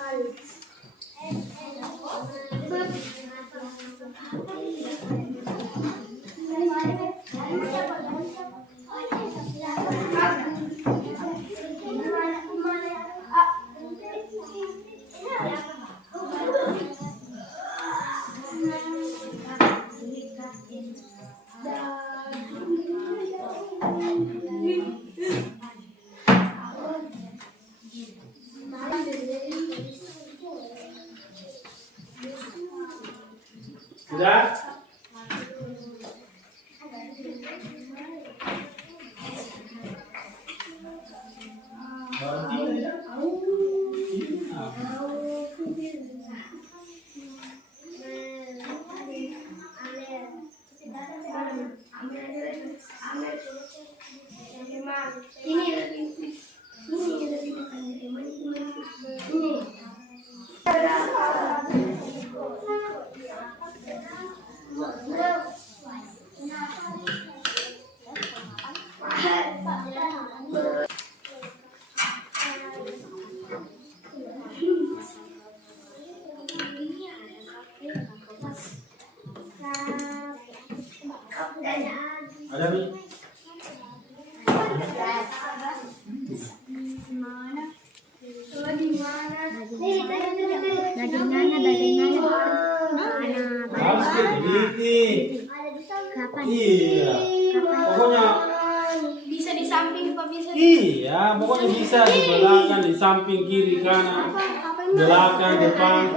Sudah? Ada nih? Harus diteliti. Iya. Pokoknya bisa di samping apa bisa iya, pokoknya bisa di belakang, di samping, kiri, kanan, belakang, depan.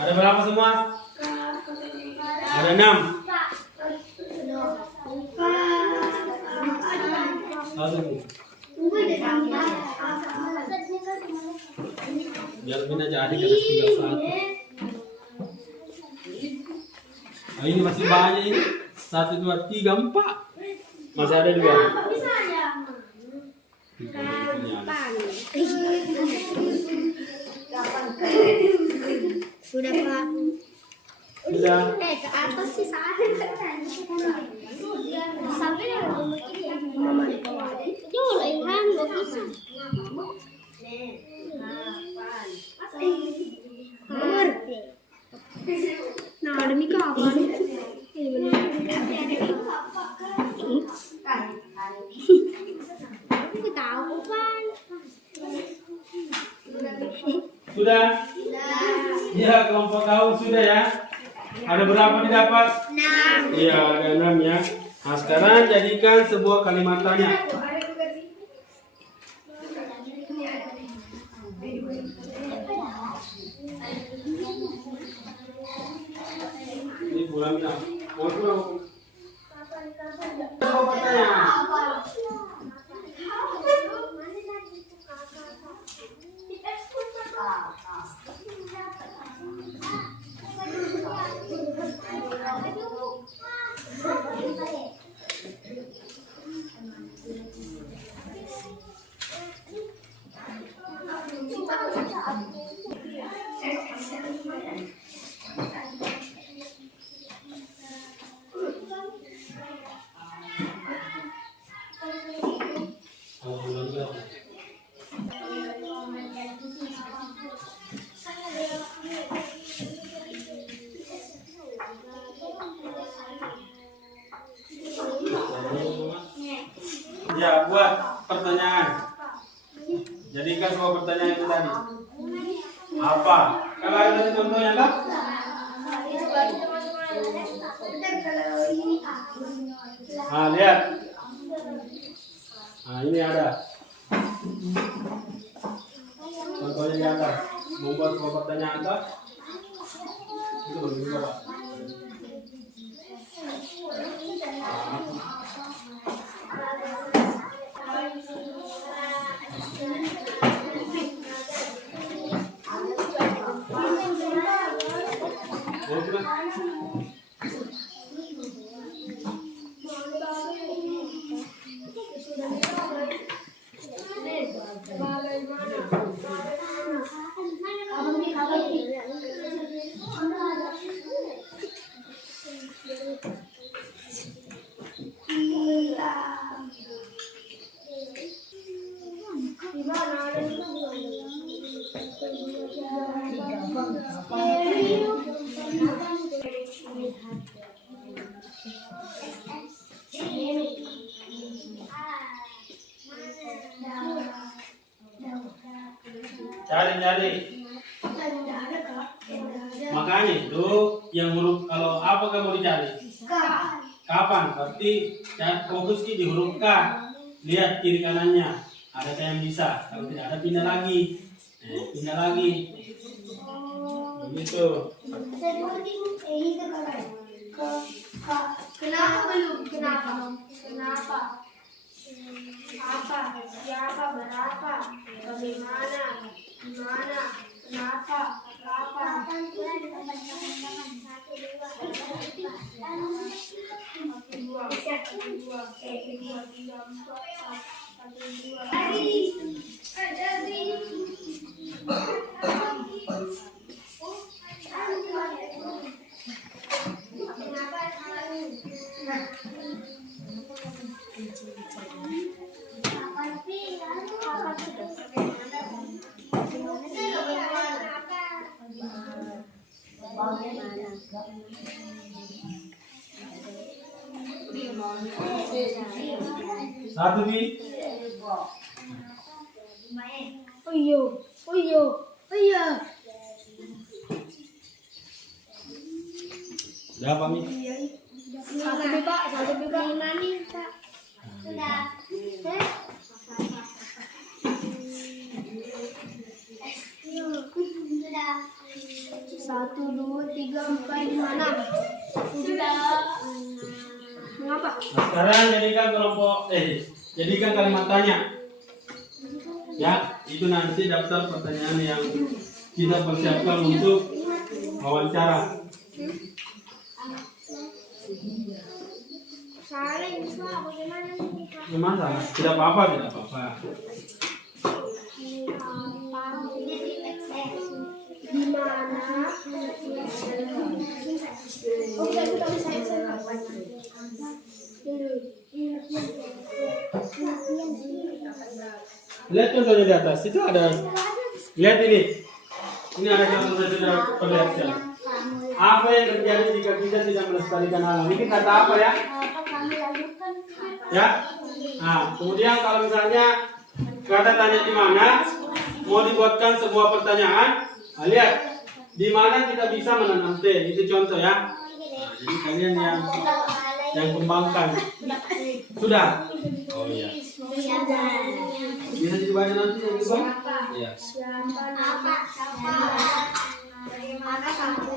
Ada berapa semua? Ada 6. Satu. Biar Mina jadi ke atas tinggal 1. Nah, ini masih banyak ini. 1, 2, 3, 4. Masih ada 2. Sudah Pak. Sudah. ke atas sih sampai Mama. Yuk, Ilham, gak bisa. Nah, akademika apa nih? Aku tahu kan. Sudah? Iya, kelompok tahu sudah ya. Ada berapa didapat? 6. Iya, ada 6 ya. Nah, sekarang jadikan sebuah kalimat tanya. pulang bilang. Mau pulang. Coba pertanyaan. Ya, buat pertanyaan. Jadikan semua pertanyaan itu tadi. Apa? Kalau ada contohnya kan? Nah, lihat. Nah, ini ada. Contohnya di atas. Membuat semua pertanyaan kan? Itu berbeda, Pak. Cari. Makanya itu yang huruf, kalau apa kamu dicari? Kapan? Berarti fokus di huruf K. Lihat kiri kanannya. Ada yang bisa. Kalau tidak ada pindah lagi. Pindah lagi. Begitu. Kenapa belum? Kenapa? Apa? Siapa? Berapa? Bagaimana? Gimana? Kenapa? Kapan? Satu Bi. Oh iya. Udah apa Mi? Satu bi Pak. Lima nih, Pak. Sudah. Sudah. 1, 2, 3, 4, 5, 6. Sudah. Mengapa? Nah, sekarang jadikan kalimat tanya. Ya, itu nanti daftar pertanyaan yang kita persiapkan untuk wawancara. Saling, Pak. Bagaimana nih? Gimana? Tidak apa-apa. Di mana? Oh, tapi saya. Lihat contohnya di atas. Itu ada. Lihat ini. Ini ada contoh saya sudah perlihatkan. Apa yang terjadi jika kita tidak melestarikan alam? Ini kata apa ya? Ya. Nah, kemudian kalau misalnya kata tanya di mana, mau dibuatkan sebuah pertanyaan. Nah, lihat di mana kita bisa menanam teh. Itu contoh ya. Nah, jadi kalian yang kembangkan. Sudah. Oh iya. Bisa dibaca nanti yang itu? Iya. Bagaimana kamu?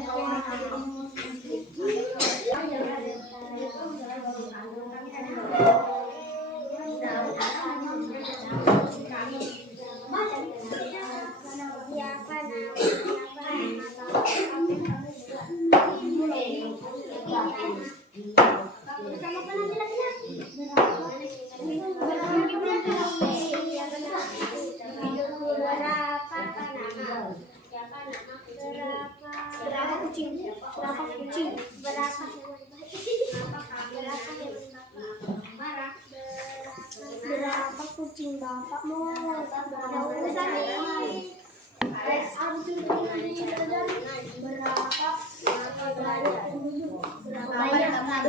Berapa kucing? Berapa kucing? Berapa kucing bapakmu? Siapa yang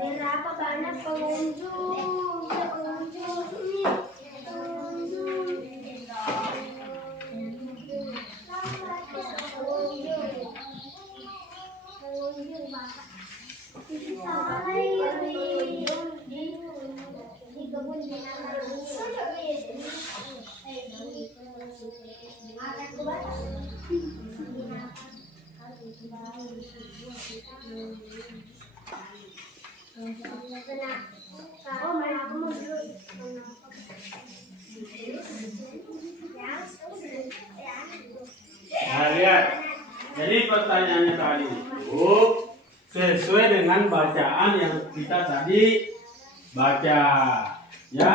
berapa banyak pengunjung? Di kebun binatang. Nah, lihat. Jadi pertanyaannya tadi itu sesuai dengan bacaan yang kita tadi baca, ya.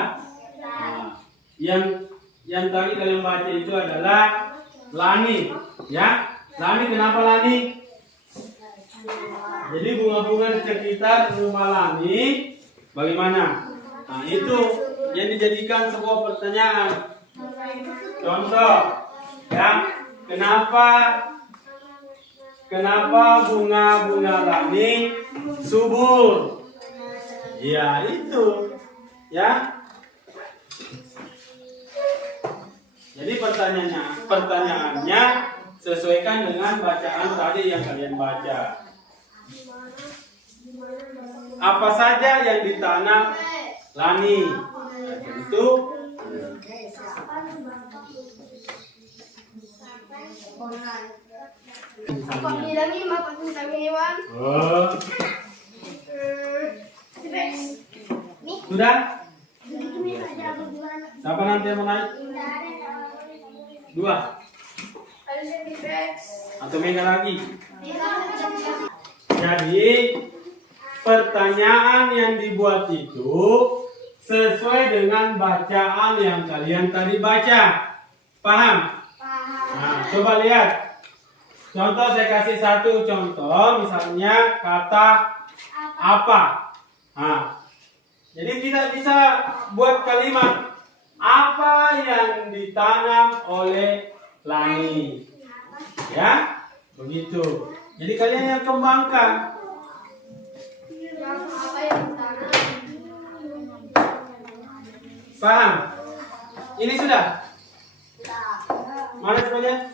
Nah, yang tadi kalian baca itu adalah Lani, ya. Lani, kenapa Lani? Jadi bunga-bunga di sekitar rumah Lani bagaimana? Nah, itu yang dijadikan sebuah pertanyaan. Contoh, ya. Kenapa bunga-bunga Lani subur? Ya, itu. Ya. Jadi pertanyaannya sesuaikan dengan bacaan tadi yang kalian baca. Apa saja yang ditanam Lani? Itu oh. Sudah? Siapa nanti yang mau naik? 2 atau mega lagi? Jadi pertanyaan yang dibuat itu sesuai dengan bacaan yang kalian tadi baca. Paham? Nah, coba lihat. Contoh, saya kasih satu contoh, misalnya kata apa. Nah, jadi kita bisa buat kalimat apa yang ditanam oleh Lani. Ya, begitu. Jadi kalian yang kembangkan. Paham? Ini sudah? Mana sebagian?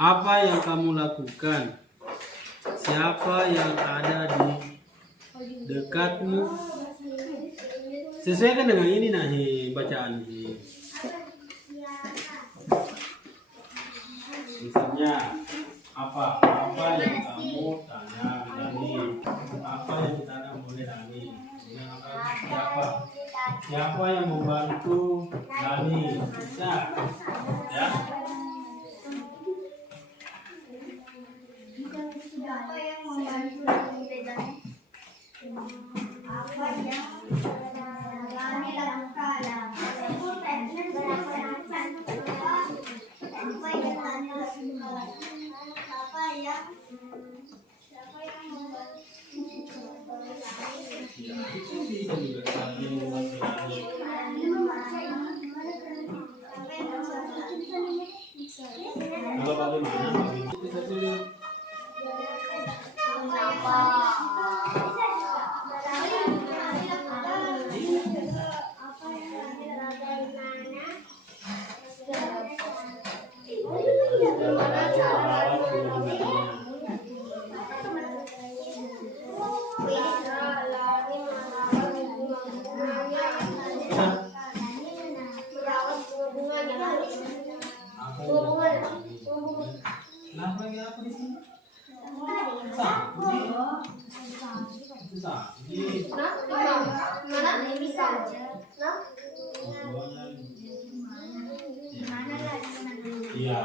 Apa yang kamu lakukan? Siapa yang ada di dekatmu? Sesuaikan dengan ini nahi bacaan ini. Misalnya apa yang kamu tanam Lani? Apa yang ditanam oleh Lani? Siapa yang membantu Lani? Bisa, ya? Siapa yang membantu Lani bedanya? Apa yang Lani lakukan? Siapa yang membantu? Kalau bagaimana? Bisa tulis. Iya,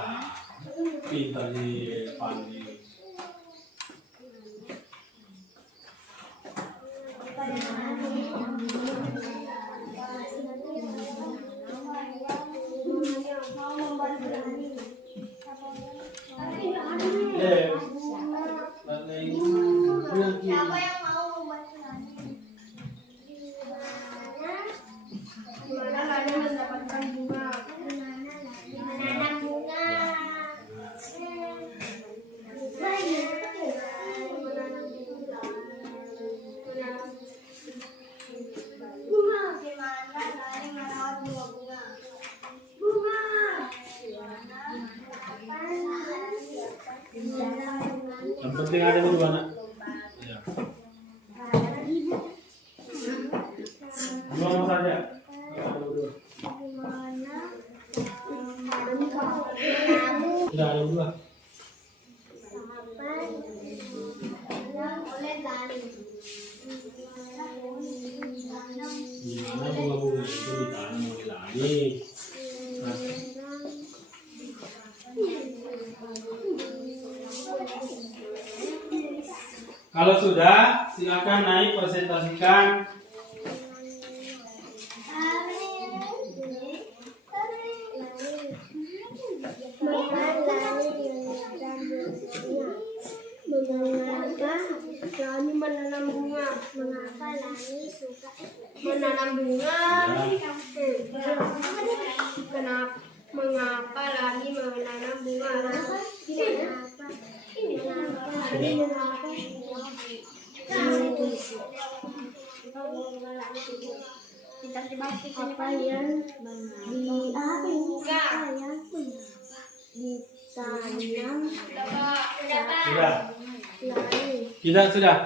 pintar di Pandi. Siapa yang mau membantu Lani? Gimana Lani mendapatkan bunga? Menanam bunga. Bunga. Gimana Lani merawat bunga-bunga? Bunga. Yang penting ada berdua anak. Iya. Dua sama saja. Sudah ada berdua. Gimana bunga-bunga itu ditanam oleh Lani? Kalau sudah, silakan naik presentasikan. Lani menanam bunga. Mengapa Lani suka menanam bunga? Kenapa? Mengapa Lani menanam bunga? Apa yang ditanam? Sudah. Tidak sudah.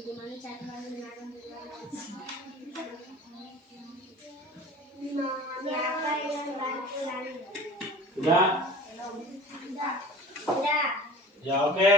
Bagaimana cara menanam bunga? Siapa yang bantu Lani? Sudah. Sudah. Ya oke.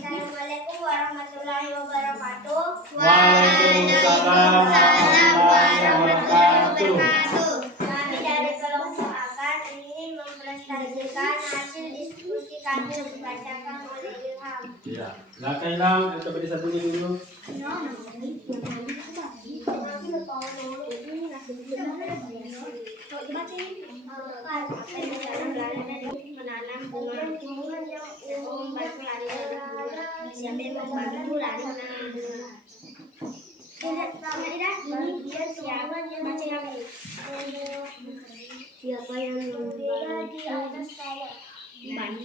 Assalamualaikum warahmatullahi wabarakatuh. Waalaikumsalam warahmatullahi wabarakatuh. Kami dari kelompok akan ingin mempresentasikan hasil diskusi kami dibacakan oleh Ilham. Iya. Silakan Ilham, coba disatuin dulu. Menanam bunga yang membantu Lani menanam bunga. Siapa yang membantu Lani menanam bunga? Siapa yang membantu di atas saya? Yang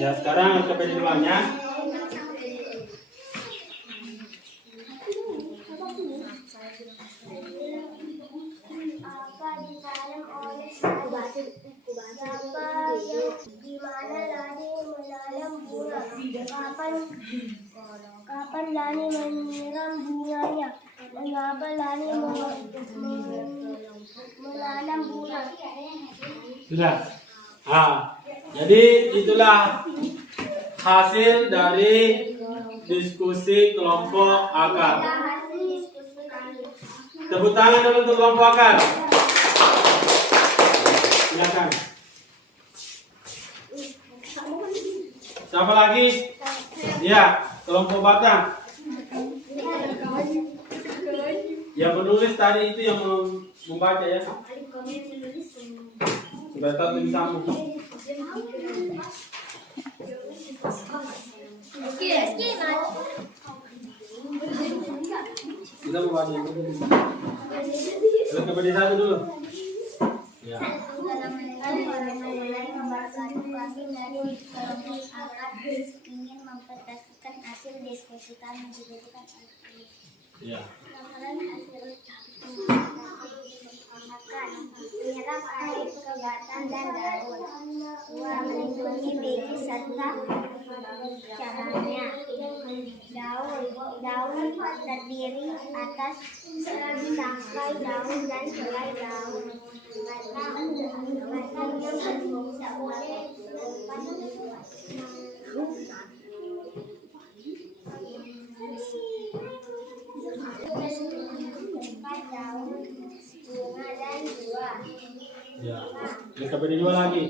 Ya sekarang coba di luarnya. Kapan Lani menyiram bunganya? Mengapa Lani menanam bunga? Sudah. Jadi itulah hasil dari diskusi kelompok akar. Tepuk tangan dulu untuk kelompok akar. Silakan. Siapa lagi? Ya, kelompok batang. Yang menulis tadi itu yang membaca ya. Sudah tahu tulisanmu. Kita membaca itu dulu. Kita kepada satu dulu. Ya. Ingin mempresentasikan hasil diskusi kami dijadikan Ya. menyerap air ke batang dan daun, melindungi biji serta caranya. Daun terdiri atas tangkai daun dan helai daun. Batangnya berfungsi sebagai daun, bunga dan buah. Ya. Kita kepada dua lagi.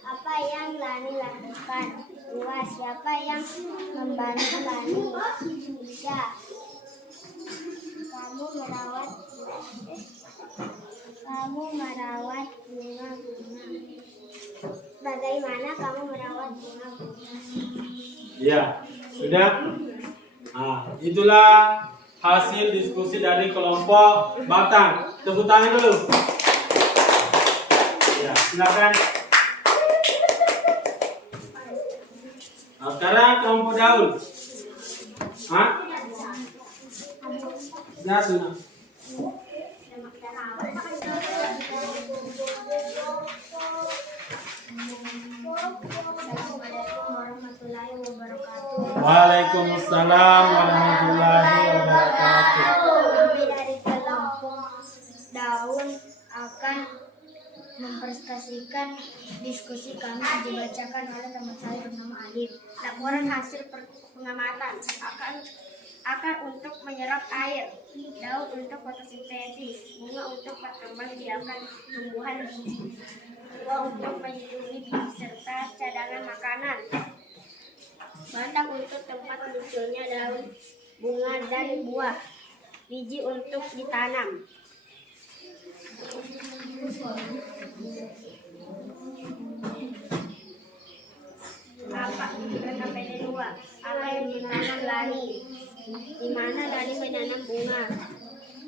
Apa yang Lani lakukan? 2. Siapa yang membantu Lani? 3. Kamu merawat bunga-bunga. Bagaimana kamu merawat bunga-bunga? Ya, sudah. Nah, itulah hasil diskusi dari kelompok batang. Tepuk tangan dulu. Ya, silakan. Nah, sekarang kelompok daun. Hah? Sudah, sudah. Assalamualaikum warahmatullahi wabarakatuh. Waalaikumsalam warahmatullahi wabarakatuh. Kami dari kelompok daun akan mempresentasikan diskusi kami dibacakan oleh teman saya bernama Alif. Laporan hasil pengamatan akar untuk menyerap air, daun untuk fotosintesis, bunga untuk perkembang biakan tumbuhan biji, buah untuk melindungi biji serta cadangan makanan, batang untuk tempat munculnya daun, bunga dan buah, biji untuk ditanam. Apa yang ditanam Lani? Di mana Lani menanam bunga?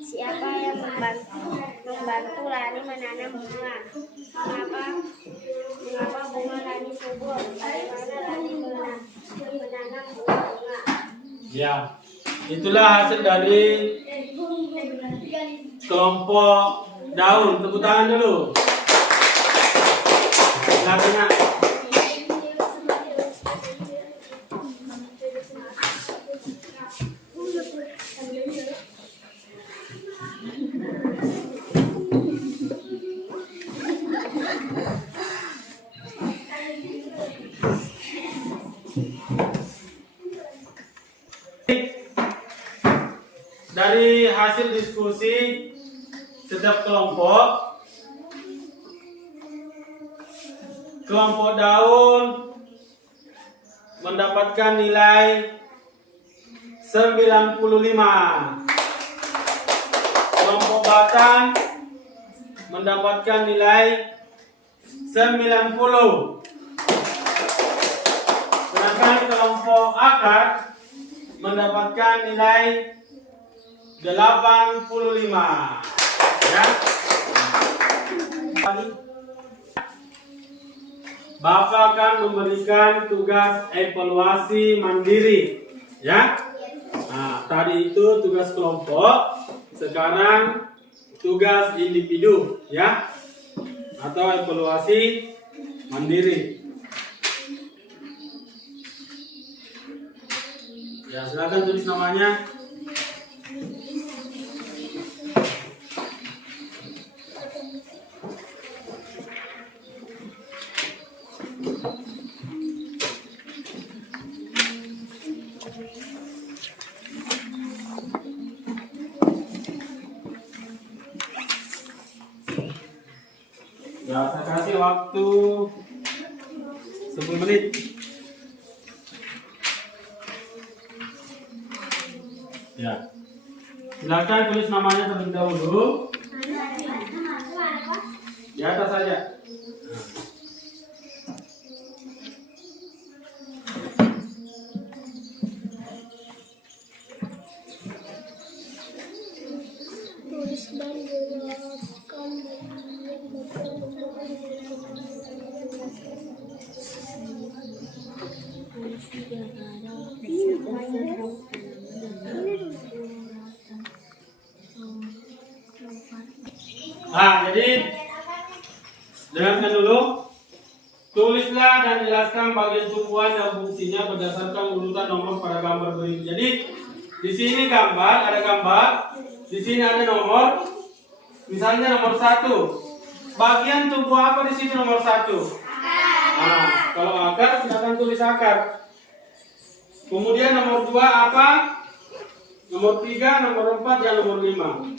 Siapa yang membantu Lani menanam bunga? Mengapa bunga Lani subur? Bagaimana Lani menanam bunga? Ya, itulah hasil dari kelompok daun. Tepuk tangan dulu. Silakan. Dari hasil diskusi setiap kelompok daun mendapatkan nilai 95. Kelompok batang mendapatkan nilai 90. Sedangkan kelompok akar mendapatkan nilai 85. Ya. Bapak akan memberikan tugas evaluasi mandiri, ya. Nah, tadi itu tugas kelompok, sekarang tugas individu, ya, atau evaluasi mandiri. Ya, silakan tulis namanya. Ya, saya kasih waktu 10 menit. Ya. Silakan tulis namanya terlebih dahulu. Di atas saja. Tulis dan jelaskan Jadi dengarkan dulu. Tulislah dan jelaskan bagian tumbuhan dan fungsinya berdasarkan urutan nomor pada gambar berikut. Jadi di sini gambar, ada gambar, di sini ada nomor. Misalnya nomor 1. Bagian tubuh apa di sini nomor 1? Nah, kalau akar silakan tulis akar. Kemudian nomor 2 apa? Nomor 3, nomor 4, dan nomor 5.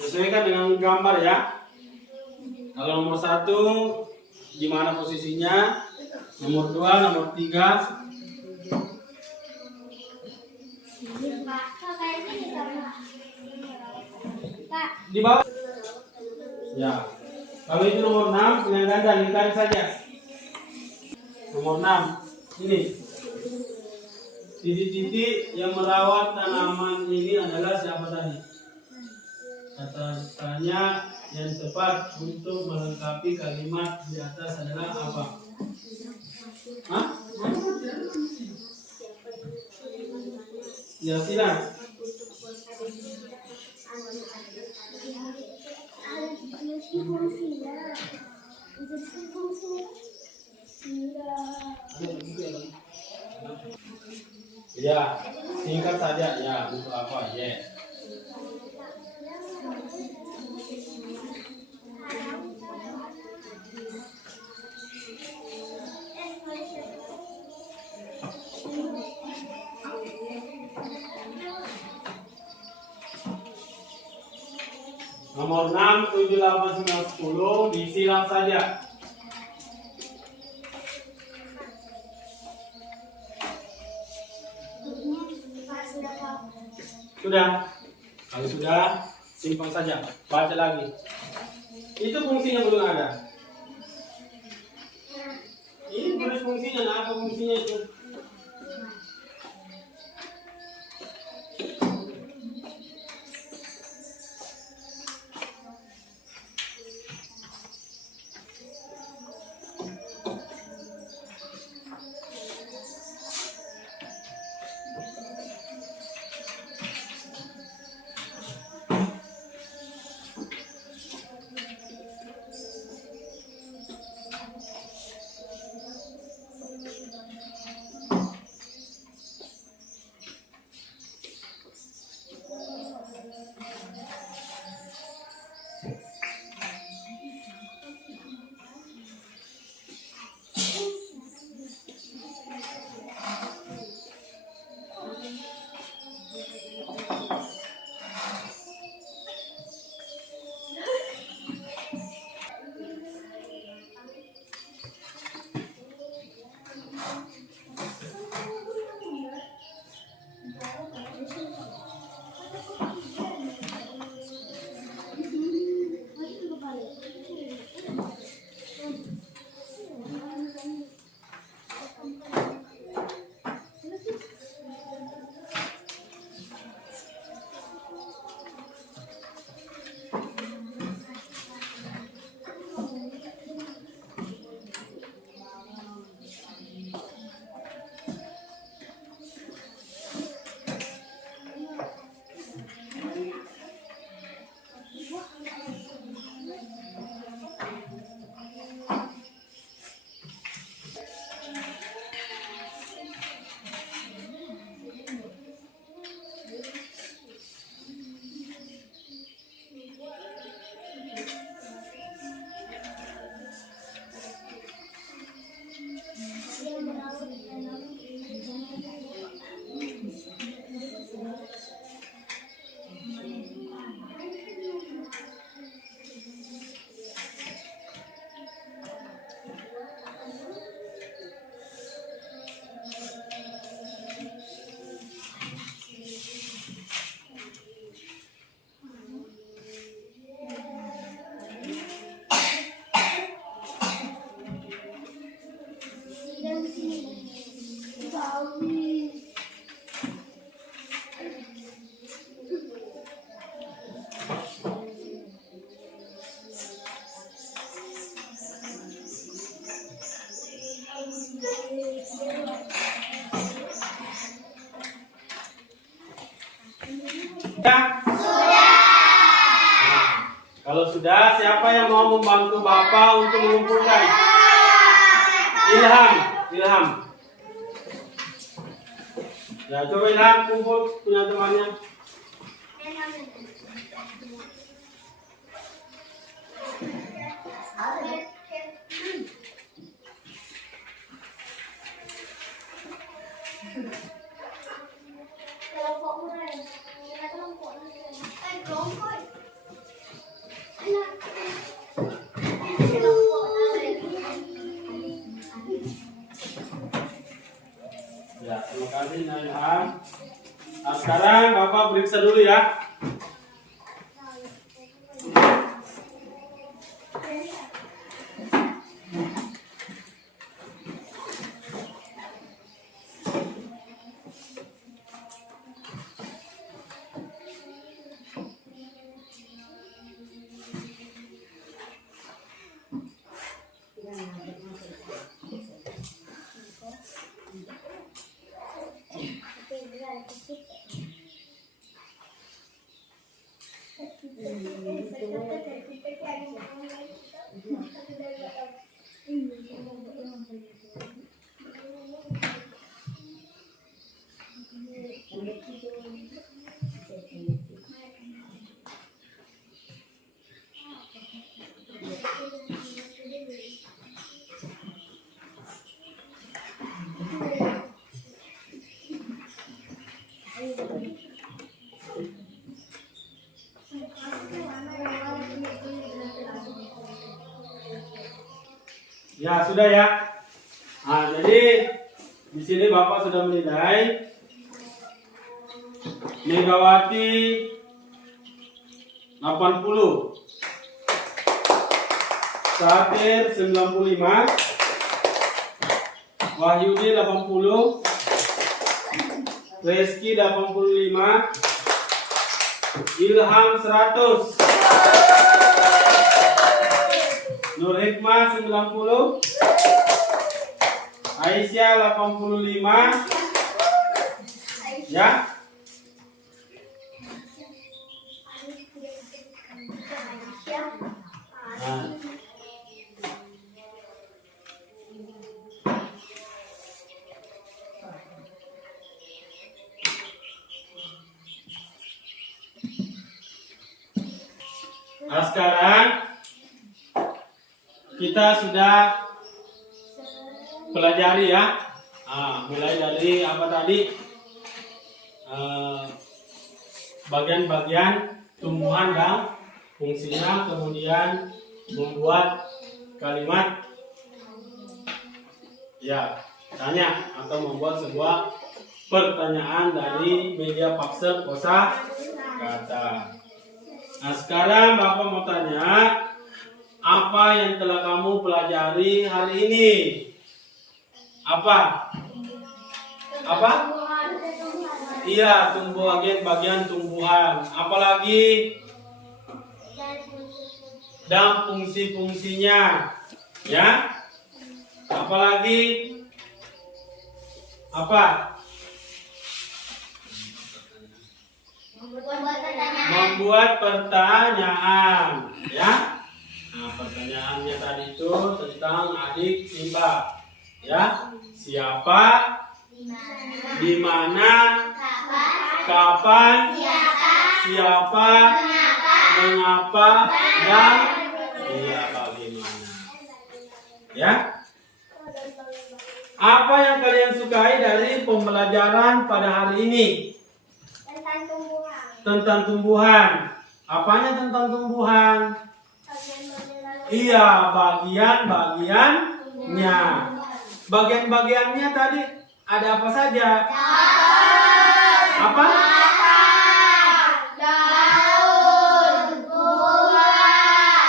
Sesuaikan dengan gambar ya. Kalau nomor 1 di mana posisinya? Nomor 2, nomor 3. Di bawah. Ya. Kalau itu nomor 6, dengan ganda lingkari saja. Nomor 6. Ini. Titik-titik yang merawat tanaman ini adalah siapa tadi? Kata-katanya yang tepat untuk melengkapi kalimat di atas adalah apa? Hah? Ya silakan. Ya, singkat saja ya untuk apa? Ya. Nomor 6, 7, 8, 9, 10 disilang saja. Sudah? Kalau sudah, simpan saja. Baca lagi. Itu fungsinya belum ada. Ini tulis fungsinya, nah apa fungsinya itu? Sudah. Kalau sudah, siapa yang mau membantu Bapak untuk mengumpulkan? Ilham. Ya, coba Ilham kumpul punya temannya. Ya, terima kasih Ilham. Nah, sekarang Bapak periksa dulu ya. Ya, sudah ya. Nah, jadi di sini Bapak sudah menilai Megawati 80, Satir 95, Wahyudi 80, Reski 85, Ilham 100, Nur Hikmah 90, Aisyah 85, ya. Nah. Nah, sekarang kita sudah pelajari ya. Mulai dari apa tadi? Bagian-bagian tumbuhan dan fungsinya, kemudian membuat kalimat ya tanya atau membuat sebuah pertanyaan dari media paksa kosa kata. Nah, sekarang Bapak mau tanya, apa yang telah kamu pelajari hari ini? Apa? Iya, bagian tumbuhan. Apalagi? Dan fungsi-fungsinya. Ya? Apalagi? Apa? Membuat pertanyaan. Ya? Nah, pertanyaannya tadi itu tentang adik Simba. Ya? Siapa? Di mana? Kapan? Siapa? Mengapa? Dan bagaimana? Ya? Apa yang kalian sukai dari pembelajaran pada hari ini? Tentang tumbuhan. Apanya tentang tumbuhan? Iya, bagian-bagiannya. Bagian-bagiannya tadi ada apa saja? Apa? Daun, buah,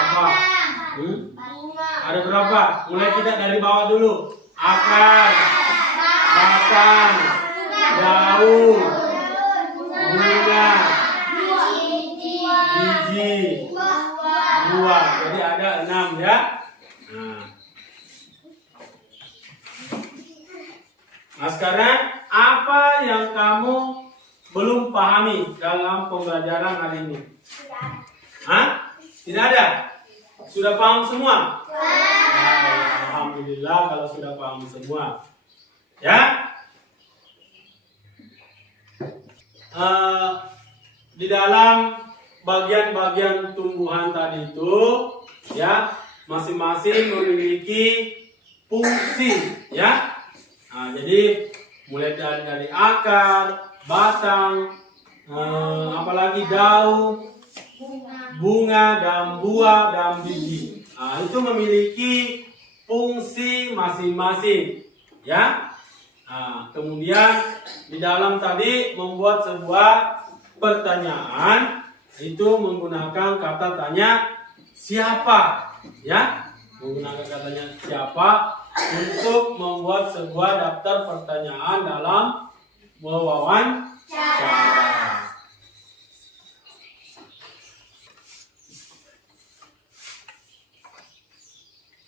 Apa? Ada berapa? Mulai kita dari bawah dulu. Akar, batang, daun, bunga, biji, buah. Jadi ada 6 ya. Nah, sekarang apa yang kamu belum pahami dalam pembelajaran hari ini? Hah? Tidak ada? Sudah paham semua? Alhamdulillah kalau sudah paham semua. Ya? Di dalam bagian-bagian tumbuhan tadi itu, ya, masing-masing memiliki fungsi, ya. Nah, jadi mulai dari akar, batang, apalagi daun, bunga, dan buah, dan biji. Nah, itu memiliki fungsi masing-masing, ya. Nah, kemudian di dalam tadi membuat sebuah pertanyaan itu menggunakan kata tanya siapa, ya, menggunakan katanya siapa untuk membuat sebuah daftar pertanyaan dalam wawancara.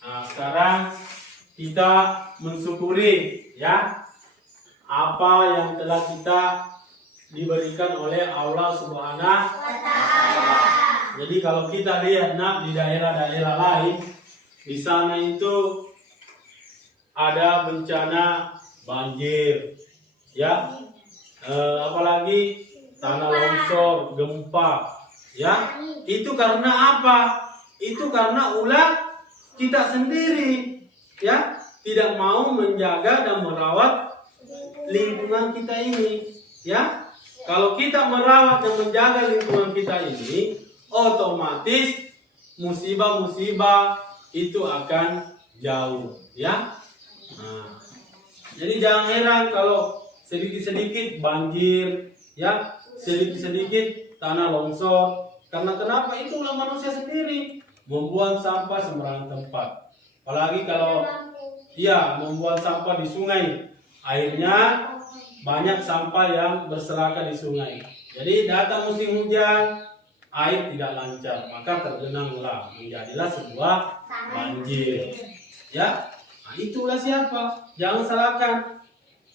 Nah, sekarang kita mensyukuri, ya, apa yang telah kita diberikan oleh Allah Subhanahu wa Ta'ala. Jadi kalau kita lihat di daerah-daerah lain, di sana itu ada bencana banjir, ya, apalagi tanah longsor, gempa, ya. Itu karena apa? Itu karena ulah kita sendiri, ya, tidak mau menjaga dan merawat lingkungan kita ini, ya. Kalau kita merawat dan menjaga lingkungan kita ini, otomatis musibah-musibah itu akan jauh, ya. Nah, jadi jangan heran kalau sedikit-sedikit banjir, ya, sedikit-sedikit tanah longsor. Karena kenapa? Itulah manusia sendiri membuang sampah sembarangan tempat. Apalagi kalau membuang sampah di sungai, akhirnya banyak sampah yang berserakan di sungai. Jadi datang musim hujan, air tidak lancar, maka tergenanglah, menjadilah sebuah banjir. Ya, nah, itulah siapa? Jangan salahkan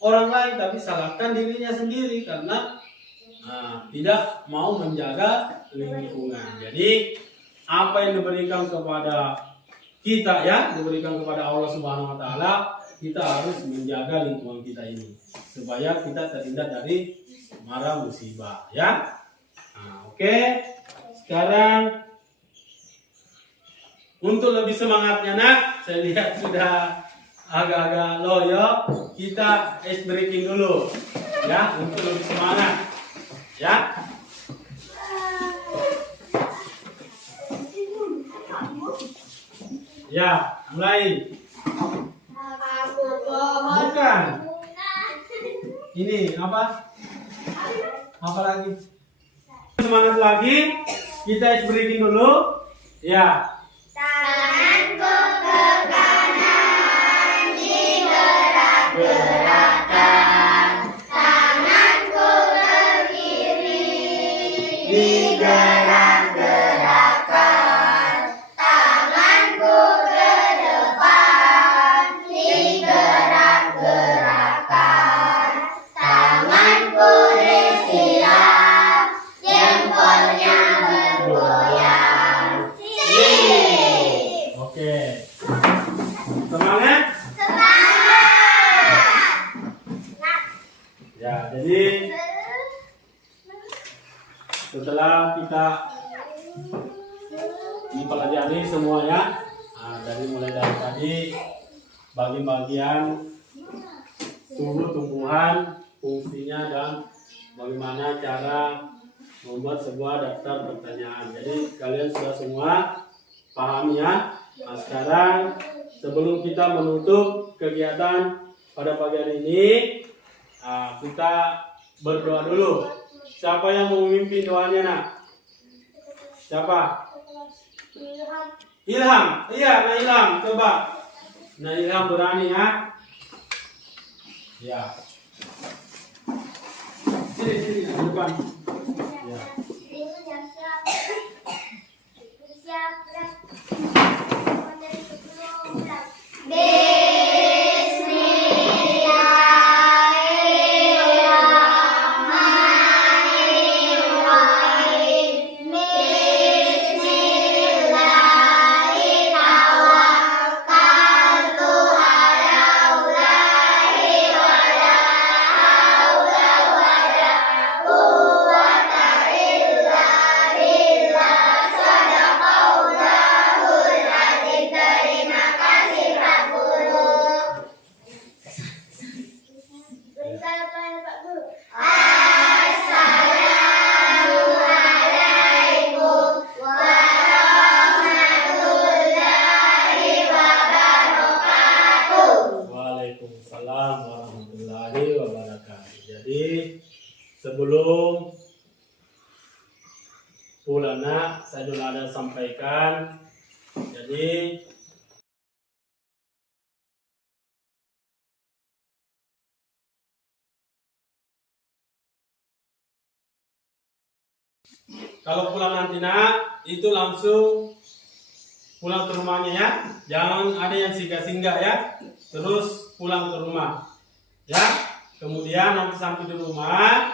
orang lain, tapi salahkan dirinya sendiri karena tidak mau menjaga lingkungan. Jadi apa yang diberikan kepada kita, ya, diberikan kepada Allah Subhanahu wa Ta'ala, kita harus menjaga lingkungan kita ini supaya kita terhindar dari mara musibah, ya. Nah, oke. Sekarang untuk lebih semangatnya, nak, saya lihat sudah agak-agak loyo, kita ice breaking dulu, ya, untuk lebih semangat, ya. Ya, mulai. Bukan. Ini apa? Apa lagi? Semangat lagi. Kita ice breaking dulu. Ya. Tanganku ke kanan digerak-gerakkan, tanganku ke kiri digerak-gerakkan, tanganku ke depan digerak-gerakkan, tanganku disiram, jempolnya bergoyang. Oke. Semangat? Ya, jadi setelah kita mempelajari semuanya, dari mulai dari tadi bagian-bagian tumbuhan, fungsinya, dan bagaimana cara membuat sebuah daftar pertanyaan. Jadi kalian sudah semua paham, ya. Nah, sekarang sebelum kita menutup kegiatan pada pagi hari ini, kita berdoa dulu. Siapa yang mau memimpin doanya, nak? Siapa? Ilham. Iya, Nah Ilham, coba. Nah Ilham berani, ya. Ya. Sini di depan. Ya. Kemudian jadi kalau pulang nanti nak, itu langsung pulang ke rumahnya ya. Jangan ada yang singgah-singgah ya. Terus pulang ke rumah. Ya. Kemudian nanti sampai di rumah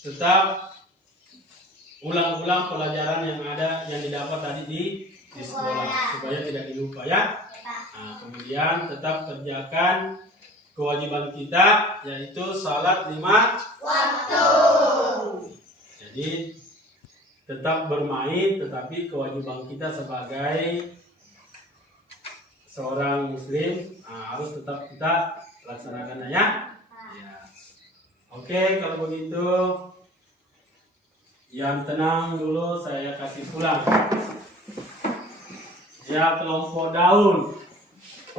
tetap ulang-ulang pelajaran yang ada yang didapat tadi di sekolah supaya tidak dilupa ya. Nah, kemudian tetap kerjakan kewajiban kita yaitu salat 5 waktu. Jadi tetap bermain, tetapi kewajiban kita sebagai seorang muslim harus tetap kita laksanakan ya. Oke, kalau begitu yang tenang dulu saya kasih pulang. Ya, kelompok daun.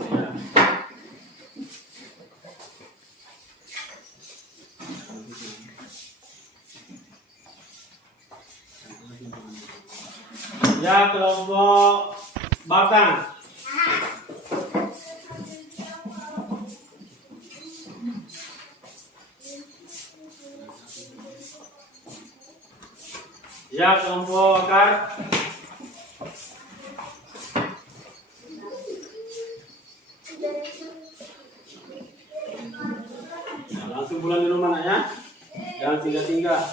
Ya. Ya, kelompok batang. Ya, kelompok akar. Ya, langsung pulang di rumah nak ya. Jangan singgah-singgah.